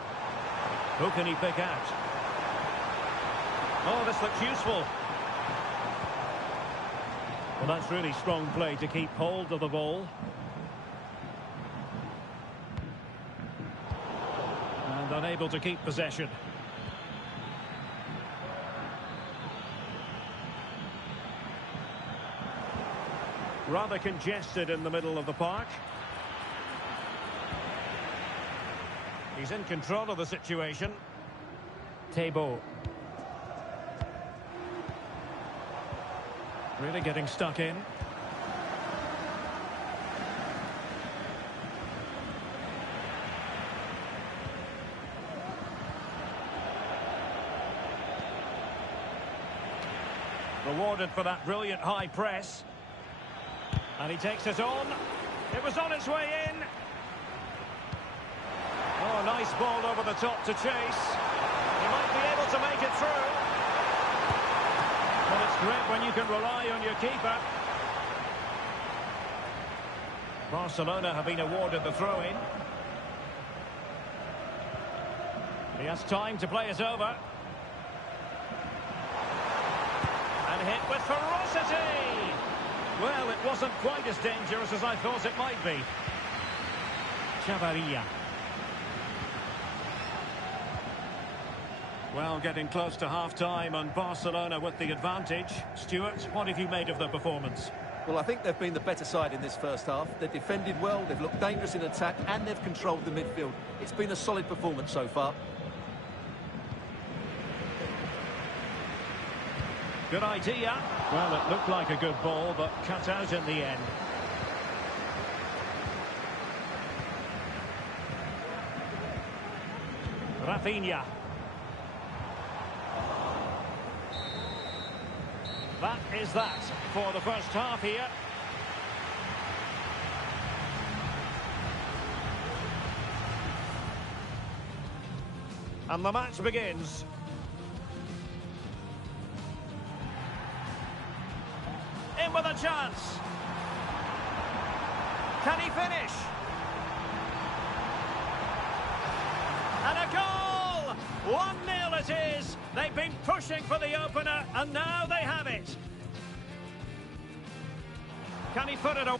Who can he pick out? Oh, this looks useful. Well, that's really strong play to keep hold of the ball. And unable to keep possession. Rather congested in the middle of the park. He's in control of the situation. Tebo. Really getting stuck in. Rewarded for that brilliant high press. And he takes it on. It was on its way in. Oh, nice ball over the top to chase. He might be able to make it through. Well, it's great when you can rely on your keeper. Barcelona have been awarded the throw-in. He has time to play it over. And hit with ferocity! Well, it wasn't quite as dangerous as I thought it might be. Chavarria. Well, getting close to half-time and Barcelona with the advantage. Stuart, what have you made of the performance? Well, I think they've been the better side in this first half. They've defended well, they've looked dangerous in attack, and they've controlled the midfield. It's been a solid performance so far. Good idea. Well, it looked like a good ball, but cut out in the end. Rafinha. That is that for the first half here. And the match begins. In with a chance. Can he finish? And a goal! 1-0 it is. They've been pushing for the opener, and now they have it. Can he put it away?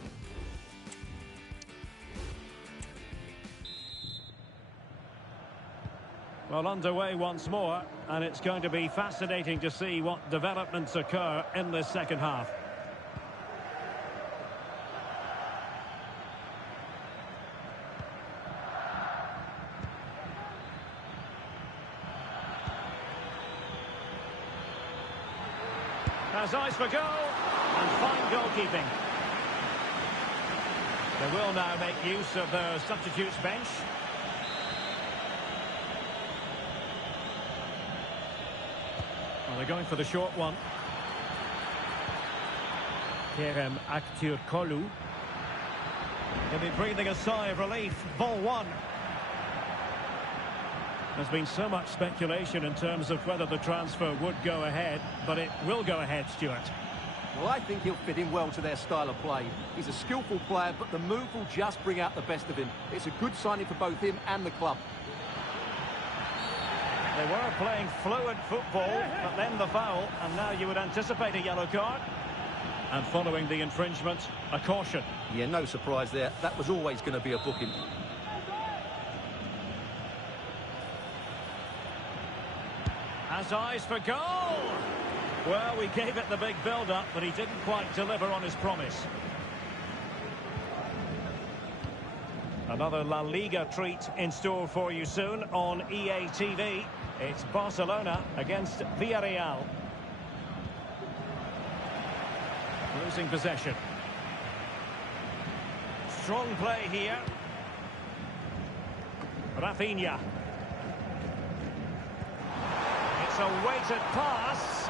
Well, underway once more, and it's going to be fascinating to see what developments occur in this second half. Has eyes for goal, and fine goalkeeping. They will now make use of their substitutes bench. Well, they're going for the short one. Kerem Aktürkoğlu. He'll be breathing a sigh of relief. Ball one. There's been so much speculation in terms of whether the transfer would go ahead, but it will go ahead, Stuart. Well, I think he'll fit in well to their style of play. He's a skillful player, but the move will just bring out the best of him. It's a good signing for both him and the club. They were playing fluid football, but then the foul, and now you would anticipate a yellow card. And following the infringement, a caution. Yeah, no surprise there. That was always going to be a booking. Has eyes for goal! Well, we gave it the big build-up, but he didn't quite deliver on his promise. Another La Liga treat in store for you soon on EA TV. It's Barcelona against Villarreal. Losing possession. Strong play here. Rafinha. It's a weighted pass.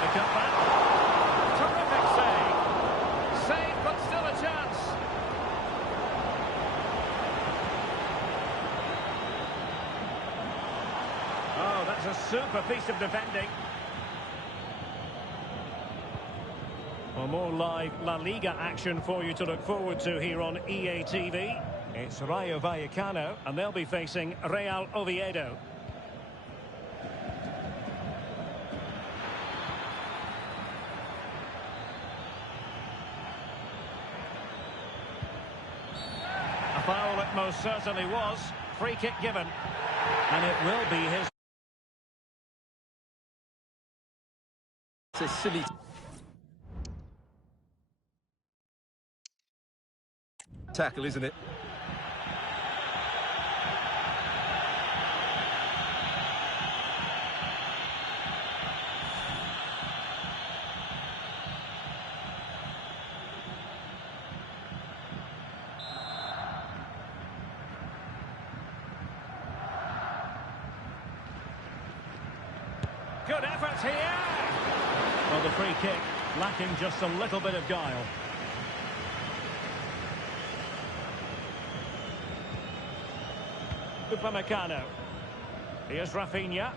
The cutback. Terrific save. Save, but still a chance. Oh, that's a super piece of defending. Well, more live La Liga action for you to look forward to here on EA TV. It's Rayo Vallecano, and they'll be facing Real Oviedo. A foul it most certainly was. Free kick given. And it will be his... It's a silly tackle, isn't it? Good effort here. Well, the free kick lacking just a little bit of guile. Upamecano. Here's Rafinha.